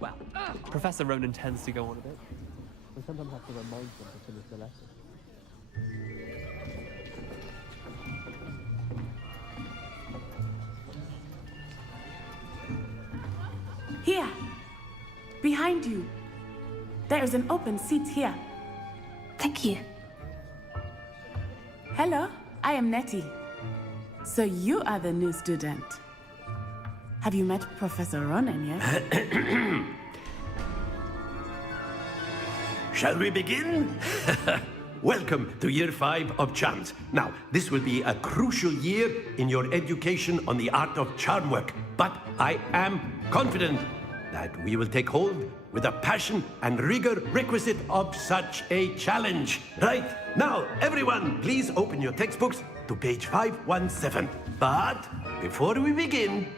Well, Professor Ronan tends to go on a bit. I sometimes have to remind them to finish the lesson. Here! Behind you! There is an open seat here. Thank you. Hello, I am Nettie. So you are the new student. Have you met Professor Ronan yet? Shall we begin? Welcome to Year 5 of Charms. Now, this will be a crucial year in your education on the art of charm work, but I am confident that we will take hold with the passion and rigor requisite of such a challenge. Right, now, everyone, please open your textbooks to page 517. But before we begin,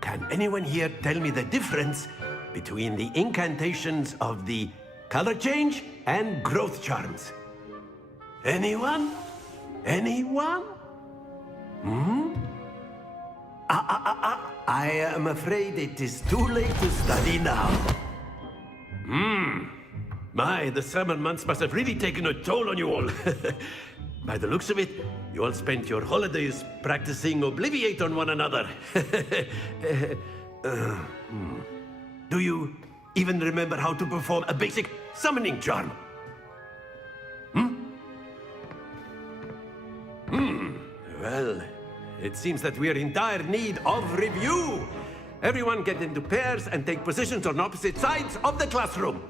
can anyone here tell me the difference between the incantations of the color change and growth charms? Anyone? Anyone? I am afraid it is too late to study now. My, the summer months must have really taken a toll on you all. By the looks of it, you all spent your holidays practicing Obliviate on one another. Do you even remember how to perform a basic summoning charm? Well, it seems that we are in dire need of review. Everyone get into pairs and take positions on opposite sides of the classroom.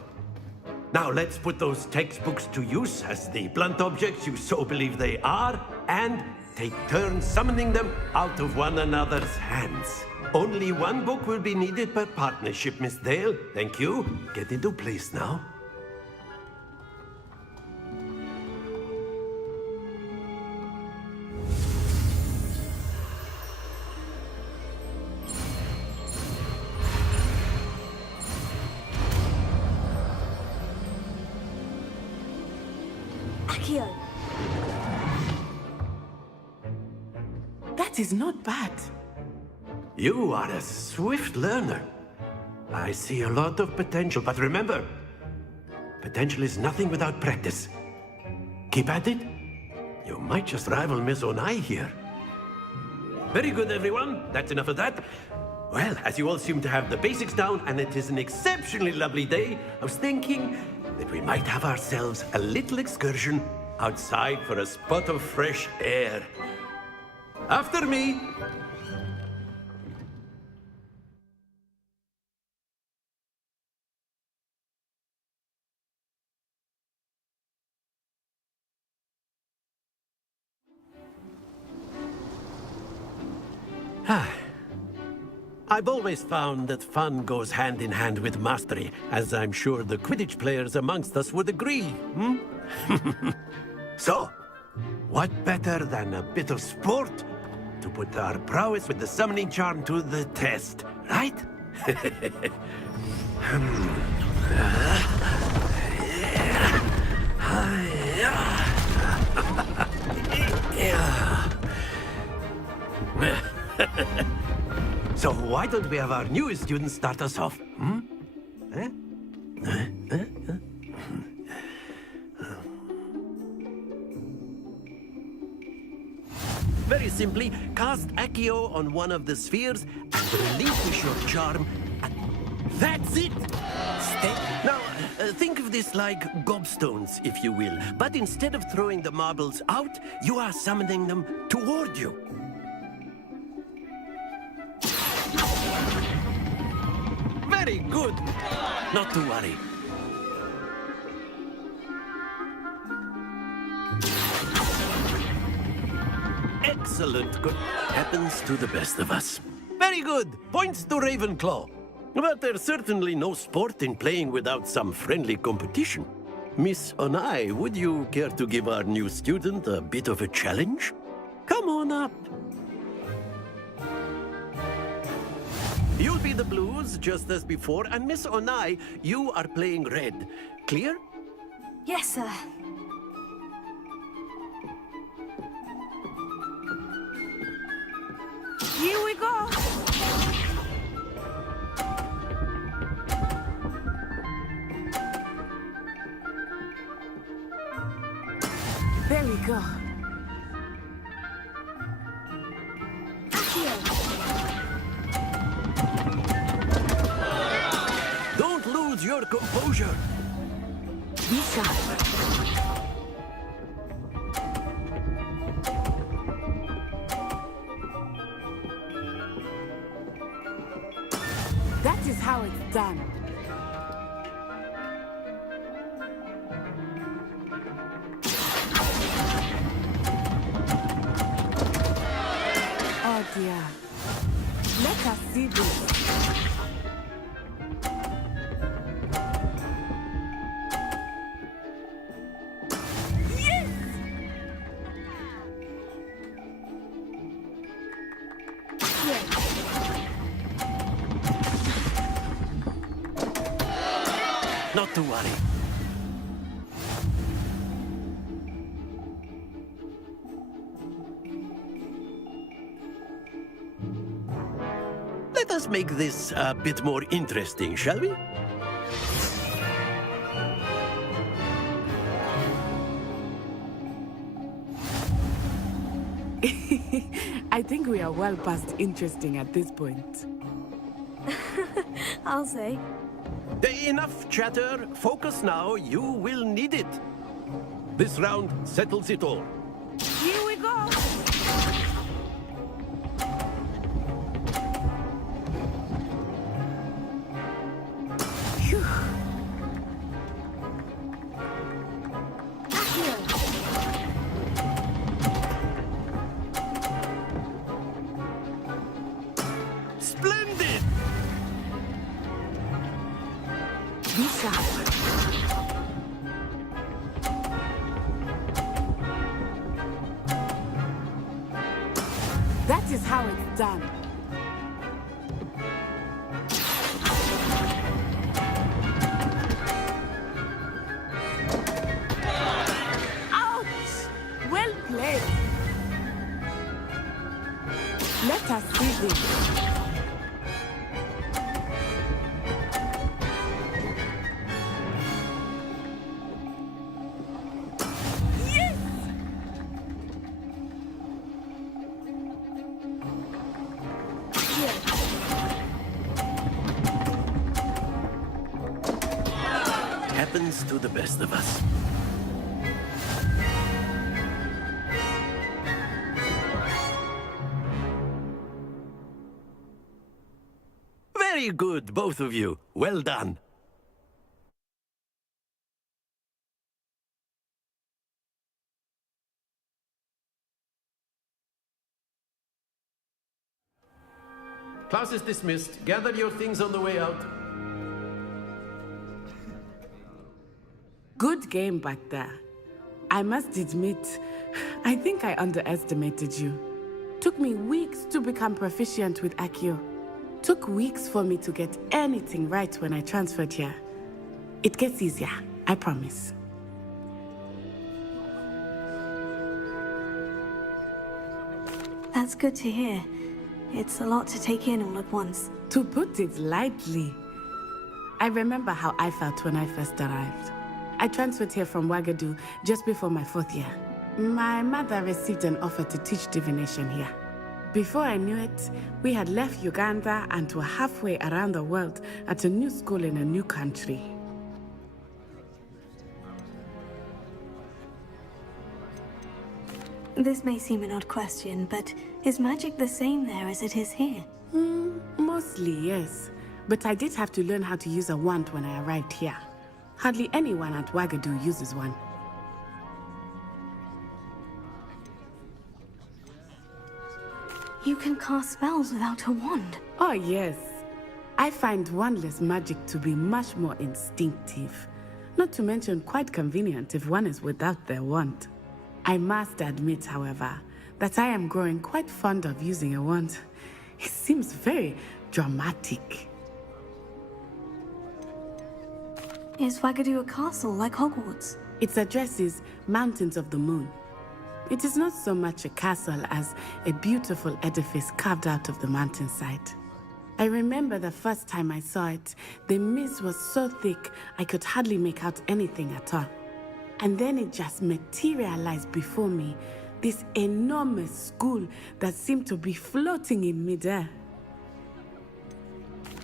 Now let's put those textbooks to use as the blunt objects you so believe they are, and take turns summoning them out of one another's hands. Only one book will be needed per partnership, Miss Dale. Thank you. Get into place now. Accio. That is not bad. You are a swift learner. I see a lot of potential, but remember, potential is nothing without practice. Keep at it. You might just rival Miss Onai here. Very good, everyone. That's enough of that. Well, as you all seem to have the basics down, and it is an exceptionally lovely day, I was thinking that we might have ourselves a little excursion outside for a spot of fresh air. After me. I've always found that fun goes hand in hand with mastery, as I'm sure the Quidditch players amongst us would agree, So, what better than a bit of sport to put our prowess with the summoning charm to the test, right? So why don't we have our newest student start us off? Very simply, cast Accio on one of the spheres and relinquish your charm. That's it! Now, think of this like gobstones, if you will. But instead of throwing the marbles out, you are summoning them toward you. Very good. Not to worry. Excellent. Good. Happens to the best of us. Very good. Points to Ravenclaw. But there's certainly no sport in playing without some friendly competition. Miss Onai, would you care to give our new student a bit of a challenge? Come on up. You'll be the blues, just as before, and Miss Onai, you are playing red. Clear? Yes, sir. Here we go. There we go. Don't lose your composure. Be sharp. That is how it's done. Oh dear. Let us see this. Yes! Not to worry. Let us make this a bit more interesting, shall we? I think we are well past interesting at this point. I'll say. Enough chatter. Focus now. You will need it. This round settles it all. Here we go. Phew. Splendid! Be sharp. That is how it's done. Ouch! Well played. Let us see this. Happens to the best of us. Very good, both of you. Well done. Class is dismissed. Gather your things on the way out. Good game back there. I must admit, I think I underestimated you. Took me weeks to become proficient with Accio. Took weeks for me to get anything right when I transferred here. It gets easier, I promise. That's good to hear. It's a lot to take in all at once. To put it lightly, I remember how I felt when I first arrived. I transferred here from Wagadu just before my 4th year. My mother received an offer to teach divination here. Before I knew it, we had left Uganda and were halfway around the world at a new school in a new country. This may seem an odd question, but is magic the same there as it is here? Mostly, yes. but I did have to learn how to use a wand when I arrived here. Hardly anyone at Wagadu uses one. You can cast spells without a wand. Oh, yes. I find wandless magic to be much more instinctive. Not to mention quite convenient if one is without their wand. I must admit, however, that I am growing quite fond of using a wand. It seems very dramatic. Is Wagadu a castle like Hogwarts? Its address is Mountains of the Moon. It is not so much a castle as a beautiful edifice carved out of the mountainside. I remember the first time I saw it, the mist was so thick I could hardly make out anything at all. And then it just materialized before me, this enormous school that seemed to be floating in midair.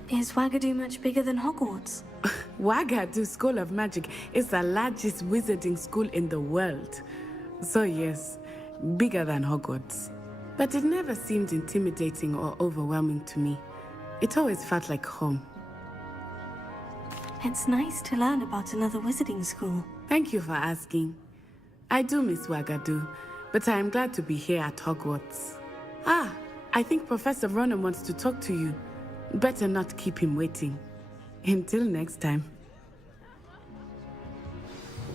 Is Wagadu much bigger than Hogwarts? Wagadu School of Magic is the largest wizarding school in the world. So yes, bigger than Hogwarts. But it never seemed intimidating or overwhelming to me. It always felt like home. It's nice to learn about another wizarding school. Thank you for asking. I do miss Wagadu, but I am glad to be here at Hogwarts. Ah, I think Professor Ronan wants to talk to you. Better not keep him waiting. Until next time.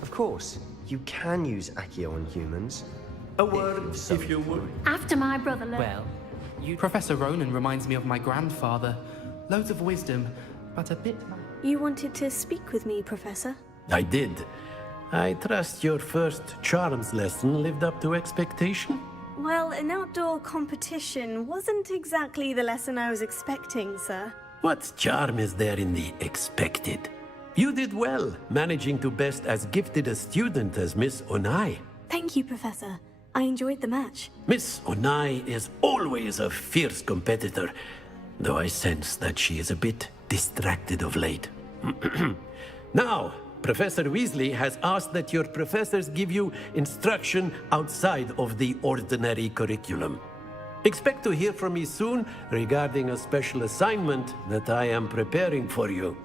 Of course, you can use Accio on humans. A word, if you would. After my brother learned. Well, Professor Ronan reminds me of my grandfather. Loads of wisdom, but a bit... You wanted to speak with me, Professor? I did. I trust your first charms lesson lived up to expectation? Well, an outdoor competition wasn't exactly the lesson I was expecting, sir. What charm is there in the expected? You did well, managing to best as gifted a student as Miss Onai. Thank you, Professor. I enjoyed the match. Miss Onai is always a fierce competitor, though I sense that she is a bit distracted of late. Now, Professor Weasley has asked that your professors give you instruction outside of the ordinary curriculum. Expect to hear from me soon regarding a special assignment that I am preparing for you.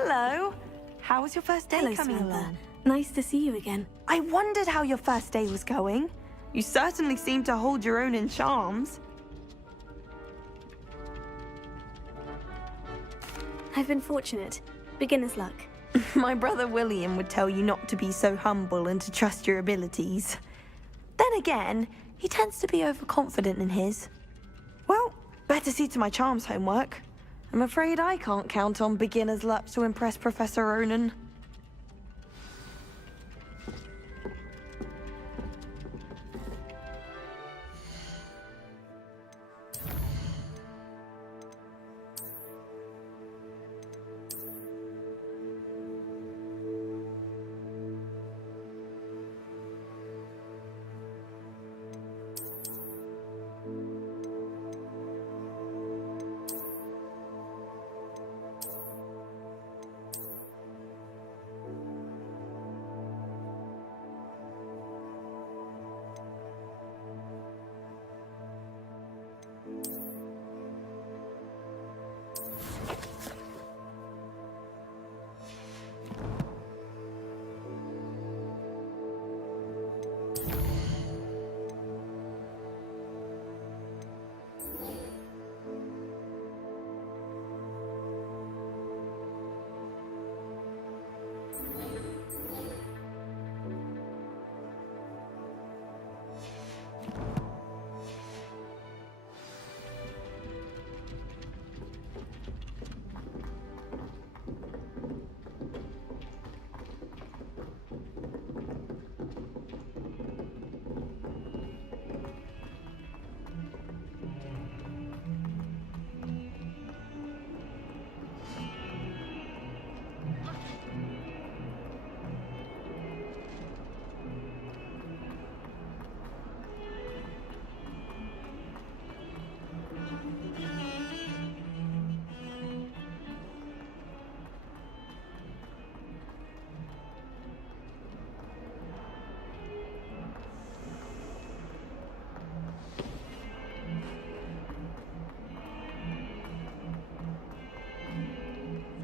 Hello. How was your first day Hello, coming Samantha. along? Nice to see you again. I wondered how your first day was going. You certainly seem to hold your own in charms. I've been fortunate. Beginner's luck. My brother William would tell you not to be so humble and to trust your abilities. Then again, he tends to be overconfident in his. Well, better see to my charms homework. I'm afraid I can't count on beginner's luck to impress Professor Ronan.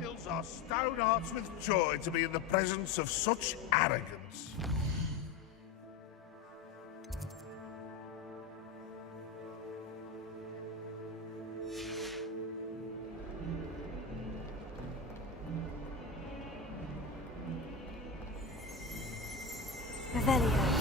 Fills our stout hearts with joy to be in the presence of such arrogance. Revelio.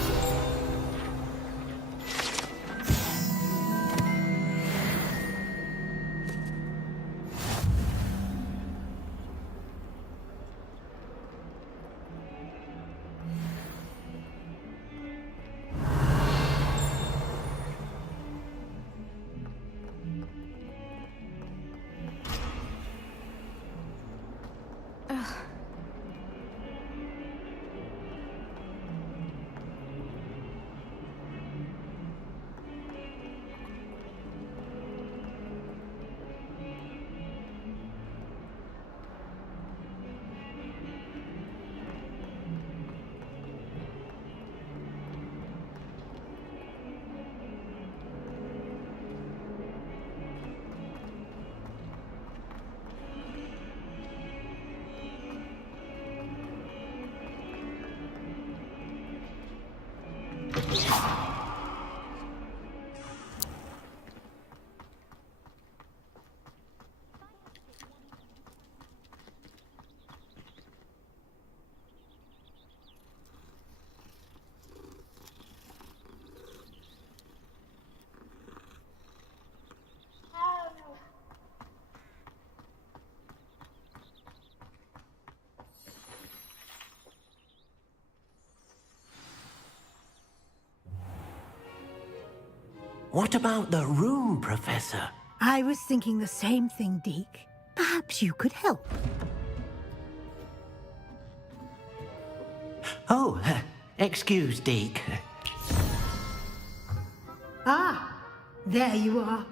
What about the room, Professor? I was thinking the same thing, Deke. Perhaps you could help. Oh, excuse, Deke. Ah, there you are.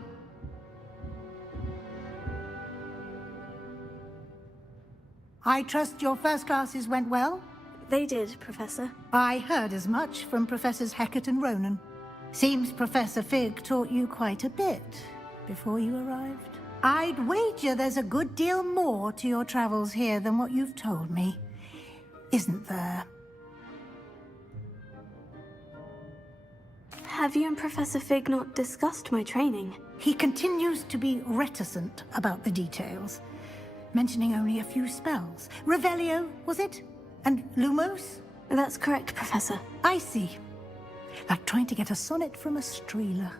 I trust your first classes went well? They did, Professor. I heard as much from Professors Hecat and Ronan. Seems Professor Fig taught you quite a bit before you arrived. I'd wager there's a good deal more to your travels here than what you've told me. Isn't there? Have you and Professor Fig not discussed my training? He continues to be reticent about the details. mentioning only a few spells. Revelio, was it? And Lumos? That's correct, Professor. I see. Like trying to get a sonnet from a streeler.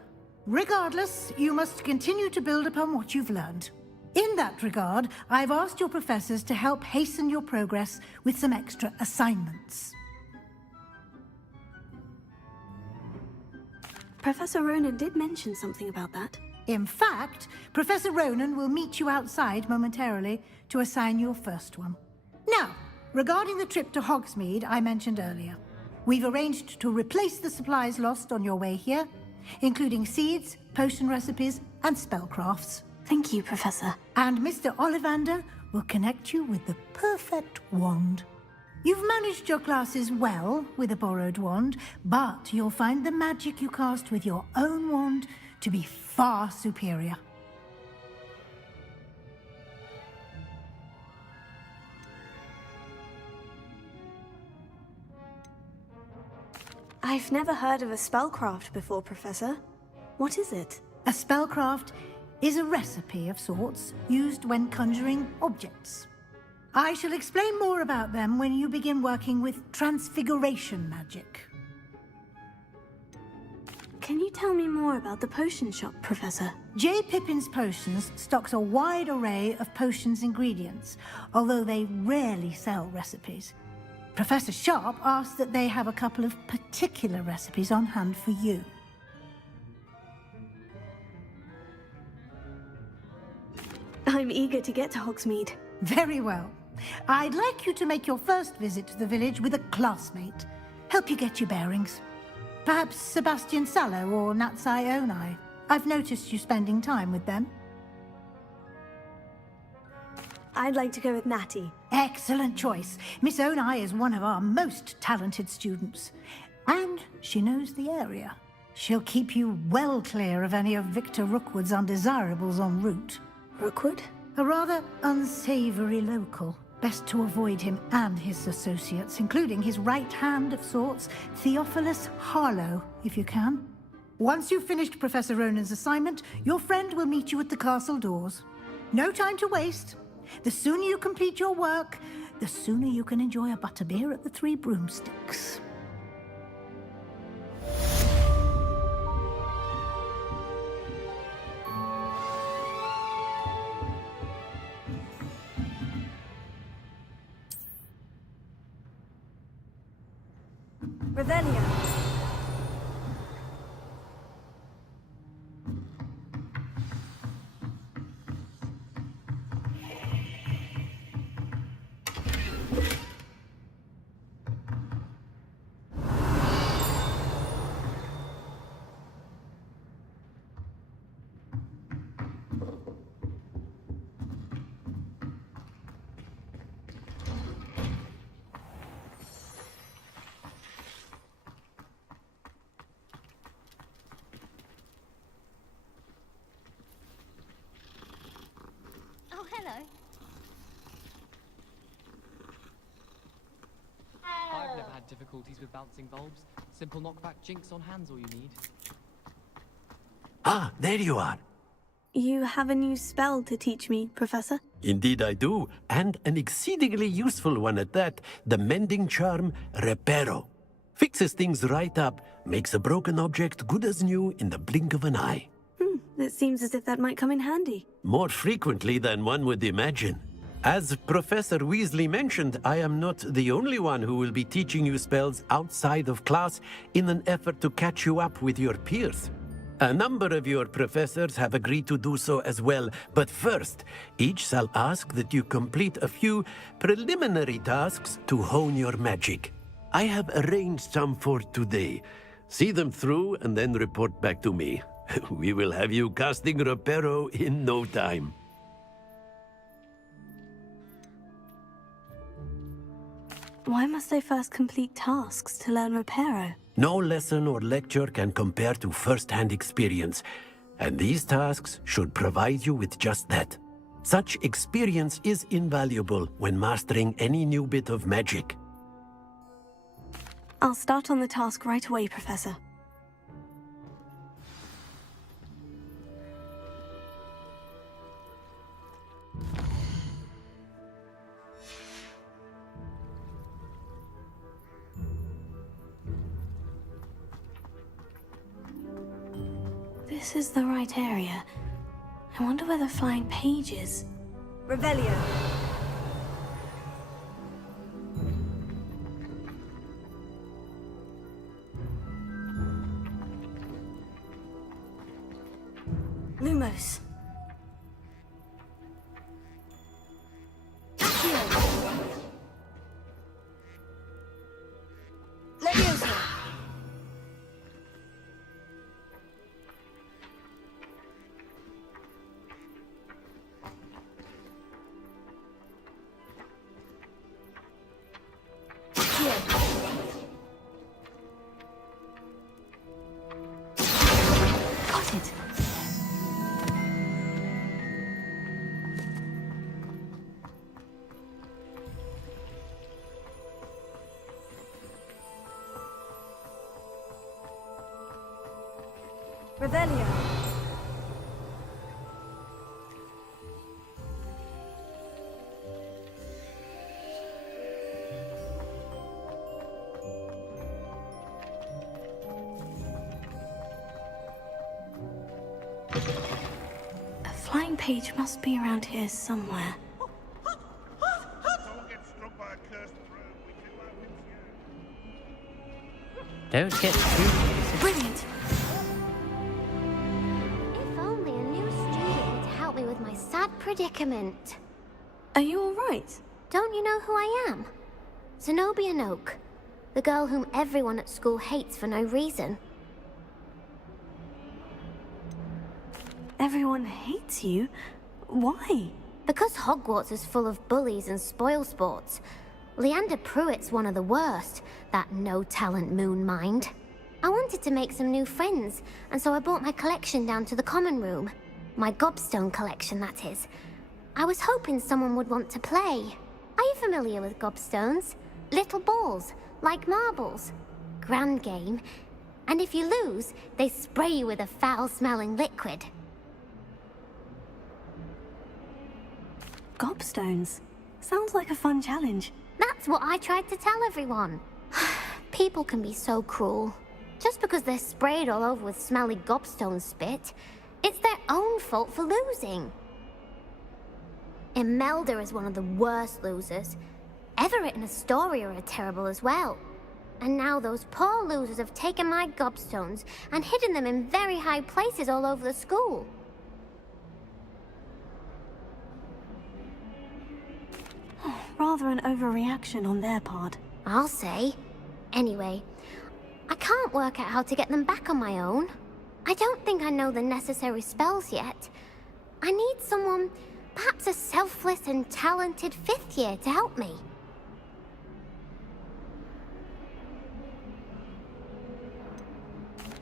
Regardless, you must continue to build upon what you've learned. In that regard, I've asked your professors to help hasten your progress with some extra assignments. Professor Ronan did mention something about that. In fact, Professor Ronan will meet you outside momentarily to assign your first one. Now, regarding the trip to Hogsmeade I mentioned earlier, we've arranged to replace the supplies lost on your way here, including seeds, potion recipes, and spellcrafts. Thank you, Professor. And Mr. Ollivander will connect you with the perfect wand. You've managed your classes well with a borrowed wand, but you'll find the magic you cast with your own wand to be far superior. I've never heard of a spellcraft before, Professor. What is it? A spellcraft is a recipe of sorts used when conjuring objects. I shall explain more about them when you begin working with transfiguration magic. Can you tell me more about the potion shop, Professor? J. Pippin's Potions stocks a wide array of potions ingredients, although they rarely sell recipes. Professor Sharp asks that they have a couple of particular recipes on hand for you. I'm eager to get to Hogsmeade. Very well. I'd like you to make your first visit to the village with a classmate. Help you get your bearings. Perhaps Sebastian Sallow or Natsai Onai. I've noticed you spending time with them. I'd like to go with Natty. Excellent choice. Miss Onai is one of our most talented students. And she knows the area. She'll keep you well clear of any of Victor Rookwood's undesirables en route. Rookwood? A rather unsavory local. Best to avoid him and his associates, including his right hand of sorts, Theophilus Harlow, if you can. Once you've finished Professor Ronan's assignment, your friend will meet you at the castle doors. No time to waste. The sooner you complete your work, the sooner you can enjoy a butterbeer at the Three Broomsticks. Revelio. Oh, hello. I've never had difficulties with bouncing bulbs. Simple knockback jinx on hand's all you need. Ah, there you are. You have a new spell to teach me, Professor? Indeed I do, and an exceedingly useful one at that, the mending charm Reparo. Fixes things right up, makes a broken object good as new in the blink of an eye. It seems as if that might come in handy. More frequently than one would imagine. As Professor Weasley mentioned, I am not the only one who will be teaching you spells outside of class in an effort to catch you up with your peers. A number of your professors have agreed to do so as well, but first, each shall ask that you complete a few preliminary tasks to hone your magic. I have arranged some for today. See them through and then report back to me. We will have you casting Reparo in no time. Why must I first complete tasks to learn Reparo? No lesson or lecture can compare to first-hand experience, and these tasks should provide you with just that. Such experience is invaluable when mastering any new bit of magic. I'll start on the task right away, Professor. this is the right area. I wonder where the flying page is. Revelio. Lumos. Leviosa. Got it. Revelio. A flying page must be around here somewhere. Someone gets struck by a cursed broom, we can open here. Don't get too... Brilliant! If only a new student would help me with my sad predicament. Are you alright? Don't you know who I am? Zenobia Noak, the girl whom everyone at school hates for no reason. Everyone hates you? Why? Because Hogwarts is full of bullies and spoilsports. Leander Pruitt's one of the worst, that no-talent moon mind. I wanted to make some new friends, and so I brought my collection down to the common room. My gobstone collection, that is. I was hoping someone would want to play. Are you familiar with gobstones? Little balls, like marbles. Grand game. And if you lose, they spray you with a foul-smelling liquid. Gobstones. Sounds like a fun challenge. That's what I tried to tell everyone. People can be so cruel. Just because they're sprayed all over with smelly gobstone spit, it's their own fault for losing. Imelda is one of the worst losers. Everett and Astoria are terrible as well. And now those poor losers have taken my gobstones and hidden them in very high places all over the school. Rather an overreaction on their part. I'll say. Anyway, I can't work out how to get them back on my own. I don't think I know the necessary spells yet. I need someone, perhaps a selfless and talented fifth year to help me.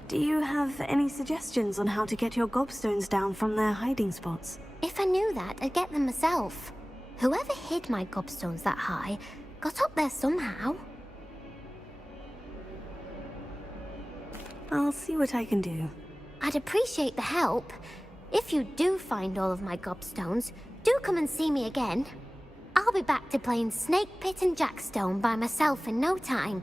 Do you have any suggestions on how to get your gobstones down from their hiding spots? If I knew that, I'd get them myself. Whoever hid my gobstones that high got up there somehow. I'll see what I can do. I'd appreciate the help. If you do find all of my gobstones, do come and see me again. I'll be back to playing Snake Pit and Jackstone by myself in no time.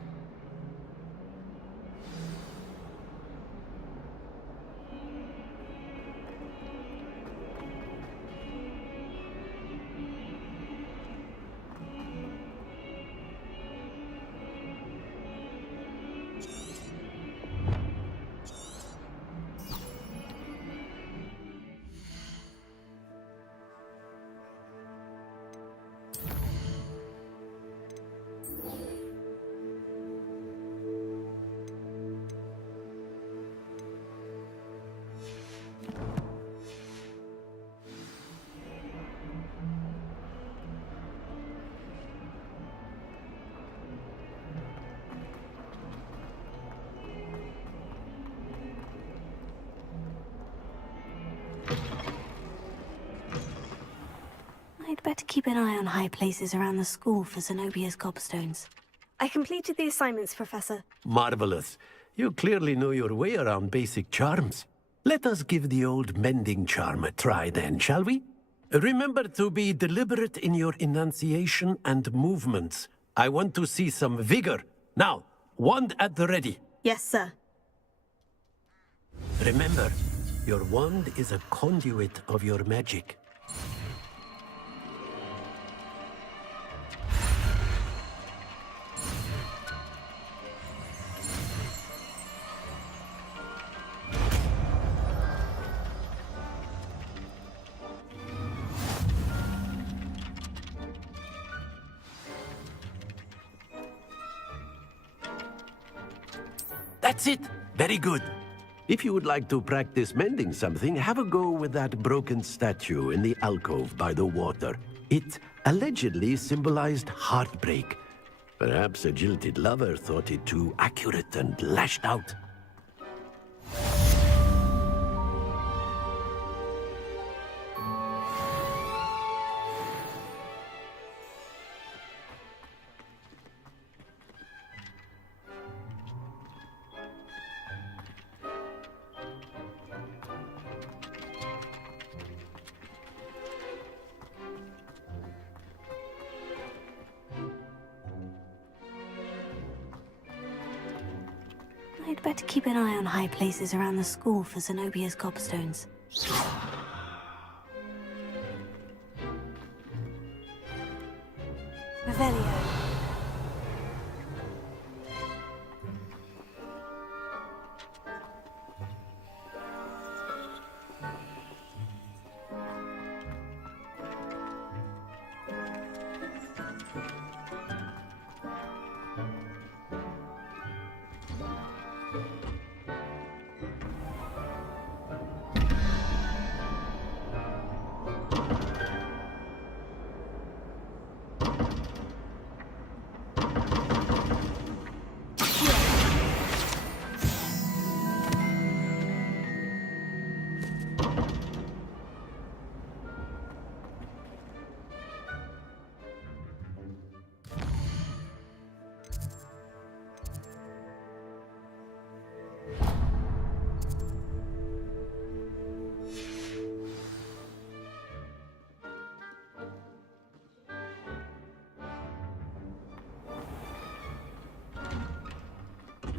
I'd better keep an eye on high places around the school for Zenobia's gobstones. I completed the assignments, Professor. Marvelous. You clearly know your way around basic charms. Let us give the old mending charm a try then, shall we? Remember to be deliberate in your enunciation and movements. I want to see some vigor. Now, wand at the ready. Yes, sir. Remember, Your wand is a conduit of your magic. That's it! Very good. If you would like to practice mending something, have a go with that broken statue in the alcove by the water. It allegedly symbolized heartbreak. Perhaps a jilted lover thought it too accurate and lashed out. I'd better keep an eye on high places around the school for Zenobia's gobstones. Revelio.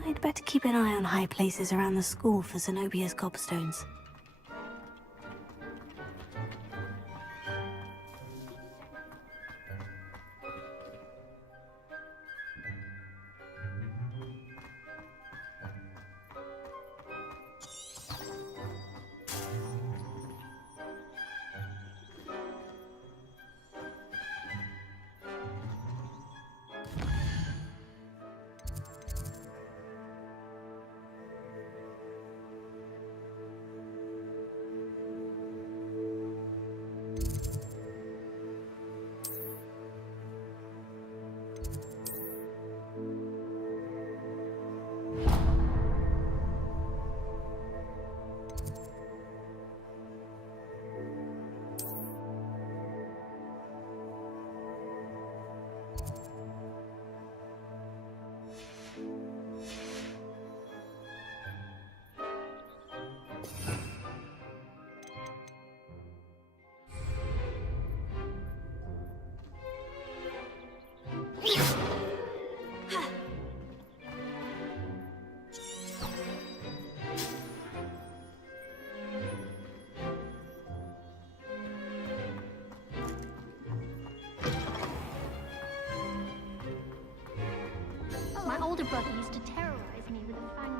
I'd better keep an eye on high places around the school for Zenobia's gobstones. My older brother used to terrorize me with a fang.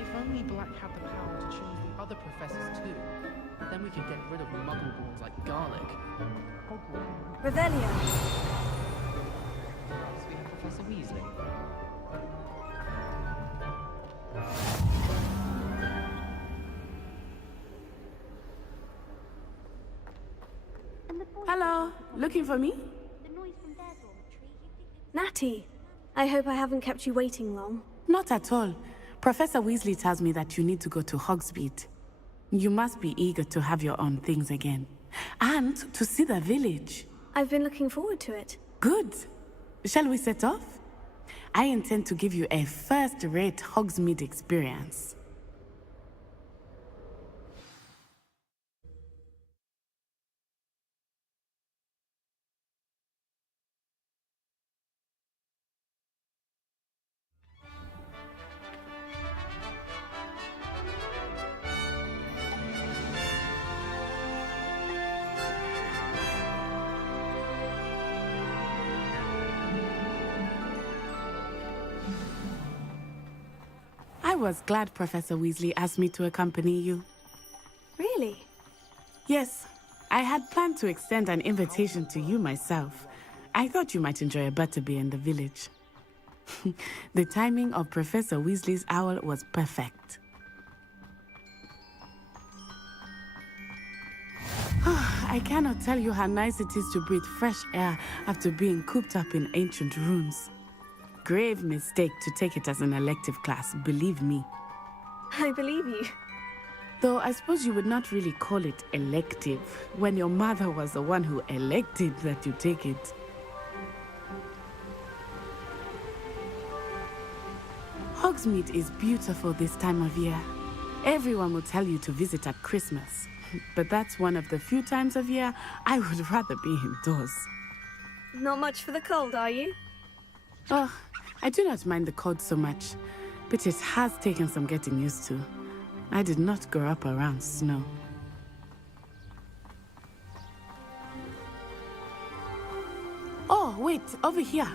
If only Black had the power to choose the other professors too, then we could get rid of muggleborns like garlic. Revelio. Perhaps we have Professor Weasley. Hello, looking for me? Natty, I hope I haven't kept you waiting long. Not at all. Professor Weasley tells me that you need to go to Hogsmeade. You must be eager to have your own things again. And to see the village. I've been looking forward to it. Good. Shall we set off? I intend to give you a first-rate Hogsmeade experience. was glad Professor Weasley asked me to accompany you. Really? Yes, I had planned to extend an invitation to you myself. I thought you might enjoy a butterbeer in the village. The timing of Professor Weasley's owl was perfect. I cannot tell you how nice it is to breathe fresh air after being cooped up in ancient ruins. Grave mistake to take it as an elective class, believe me. I believe you. Though I suppose you would not really call it elective when your mother was the one who elected that you take it. Hogsmeade is beautiful this time of year. Everyone will tell you to visit at Christmas, but that's one of the few times of year I would rather be indoors. Not much for the cold, are you? Oh, I do not mind the cold so much, but it has taken some getting used to. I did not grow up around snow. Oh, wait, over here.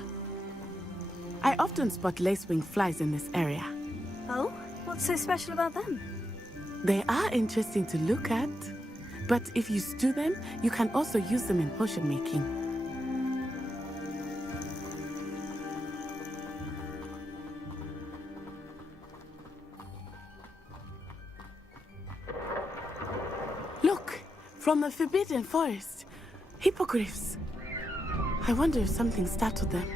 I often spot lacewing flies in this area. Oh? What's so special about them? They are interesting to look at, but if you stew them, you can also use them in potion making. Look, from the Forbidden Forest, hippogriffs. I wonder if something startled them.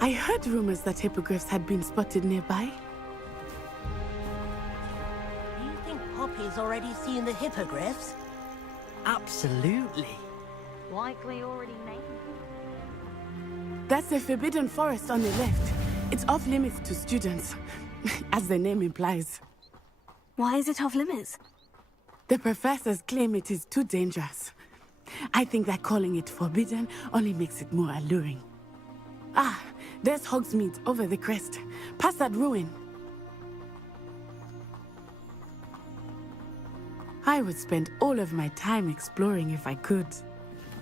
I heard rumors that hippogriffs had been spotted nearby. Do you think Poppy's already seen the hippogriffs? Absolutely. Likely already named. That's the Forbidden Forest on the left. It's off limits to students, as the name implies. Why is it off limits? The professors claim it is too dangerous. I think that calling it forbidden only makes it more alluring. Ah, there's Hogsmeade over the crest, past that ruin. I would spend all of my time exploring if I could.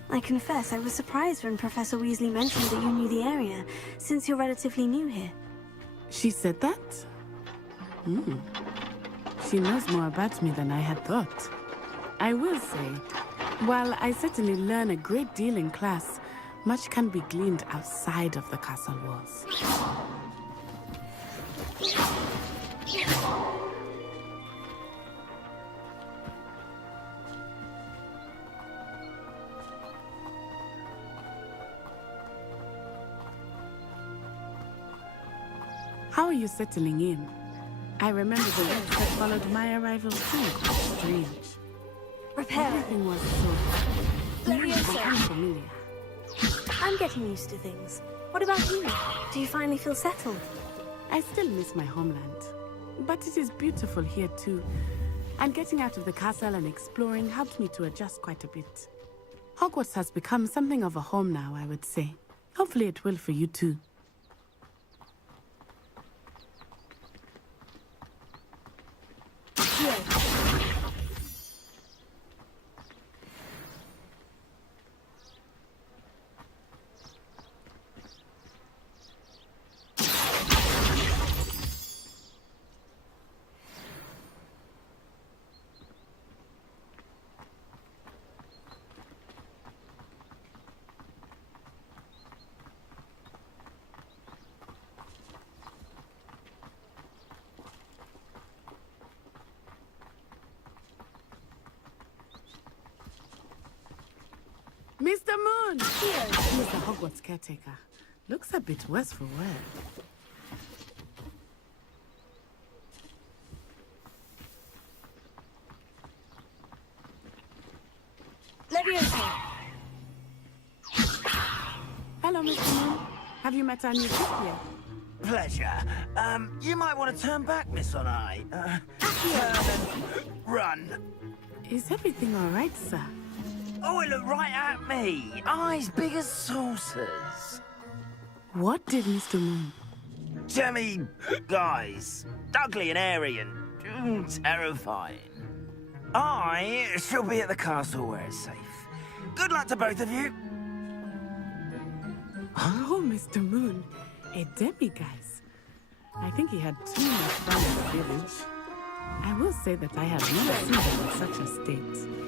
I confess I was surprised when Professor Weasley mentioned that you knew the area, since you're relatively new here. She said that? She knows more about me than I had thought. I will say, while I certainly learn a great deal in class, much can be gleaned outside of the castle walls. How are you settling in? I remember the rest that followed my arrival too. Strange. Everything was so unfamiliar. I'm getting used to things. What about you? Do you finally feel settled? I still miss my homeland, but it is beautiful here too. And getting out of the castle and exploring helped me to adjust quite a bit. Hogwarts has become something of a home now, I would say. Hopefully it will for you too. Mr. Moon! Here, he's the Hogwarts caretaker. Looks a bit worse for wear. Leviosa! Hello, Mr. Moon. Have you met our new cook yet? Pleasure. You might want to turn back, Miss Onai. Turn and run. Is everything all right, sir? Oh, it looked right at me. Eyes big as saucers. What did Mr. Moon? Jemmy guys. Ugly and airy and terrifying. I shall be at the castle where it's safe. Good luck to both of you. Oh, Mr. Moon. A demiguise. I think he had too much fun in the village. I will say that I have never seen him in such a state.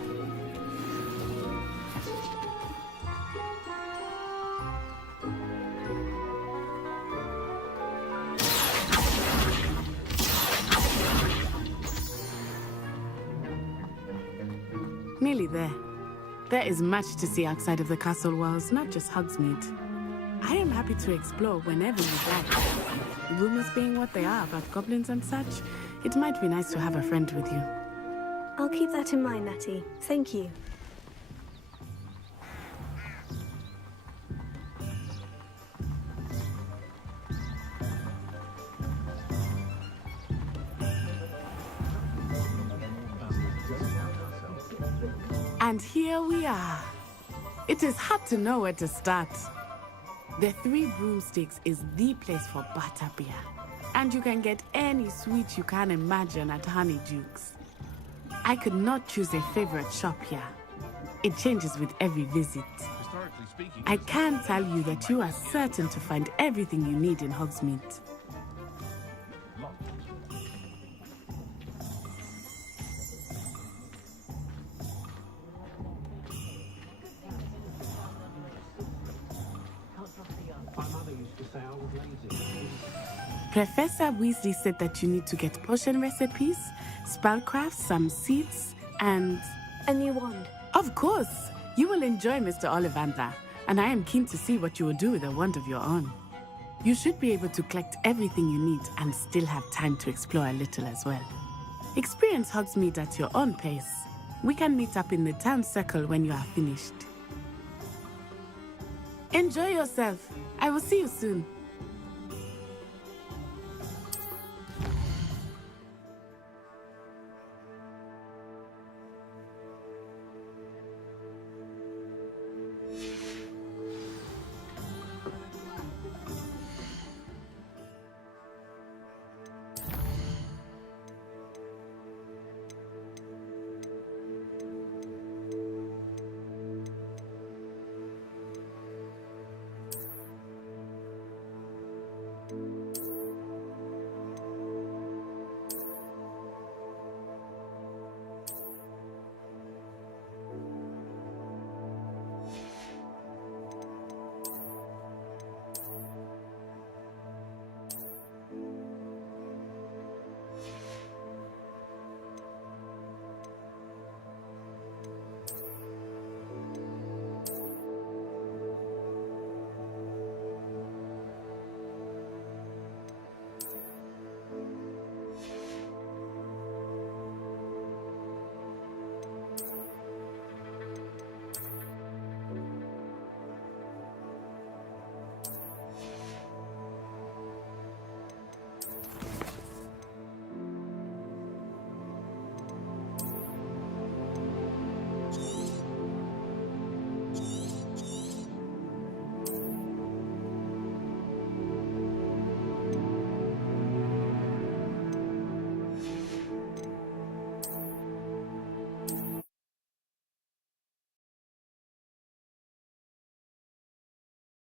Nearly there. There is much to see outside of the castle walls, not just Hogsmeade. I am happy to explore whenever you'd like. Rumors being what they are about goblins and such, it might be nice to have a friend with you. I'll keep that in mind, Natty. Thank you. And here we are. It is hard to know where to start. The Three Broomsticks is the place for butterbeer. And you can get any sweet you can imagine at Honeydukes. I could not choose a favorite shop here. It changes with every visit. I can tell you that you are certain to find everything you need in Hogsmeade. Professor Weasley said that you need to get potion recipes, spellcraft, some seeds, and... a new wand. Of course! You will enjoy Mr. Ollivander, and I am keen to see what you will do with a wand of your own. You should be able to collect everything you need and still have time to explore a little as well. Experience Hogsmeade at your own pace. We can meet up in the town circle when you are finished. Enjoy yourself. I will see you soon.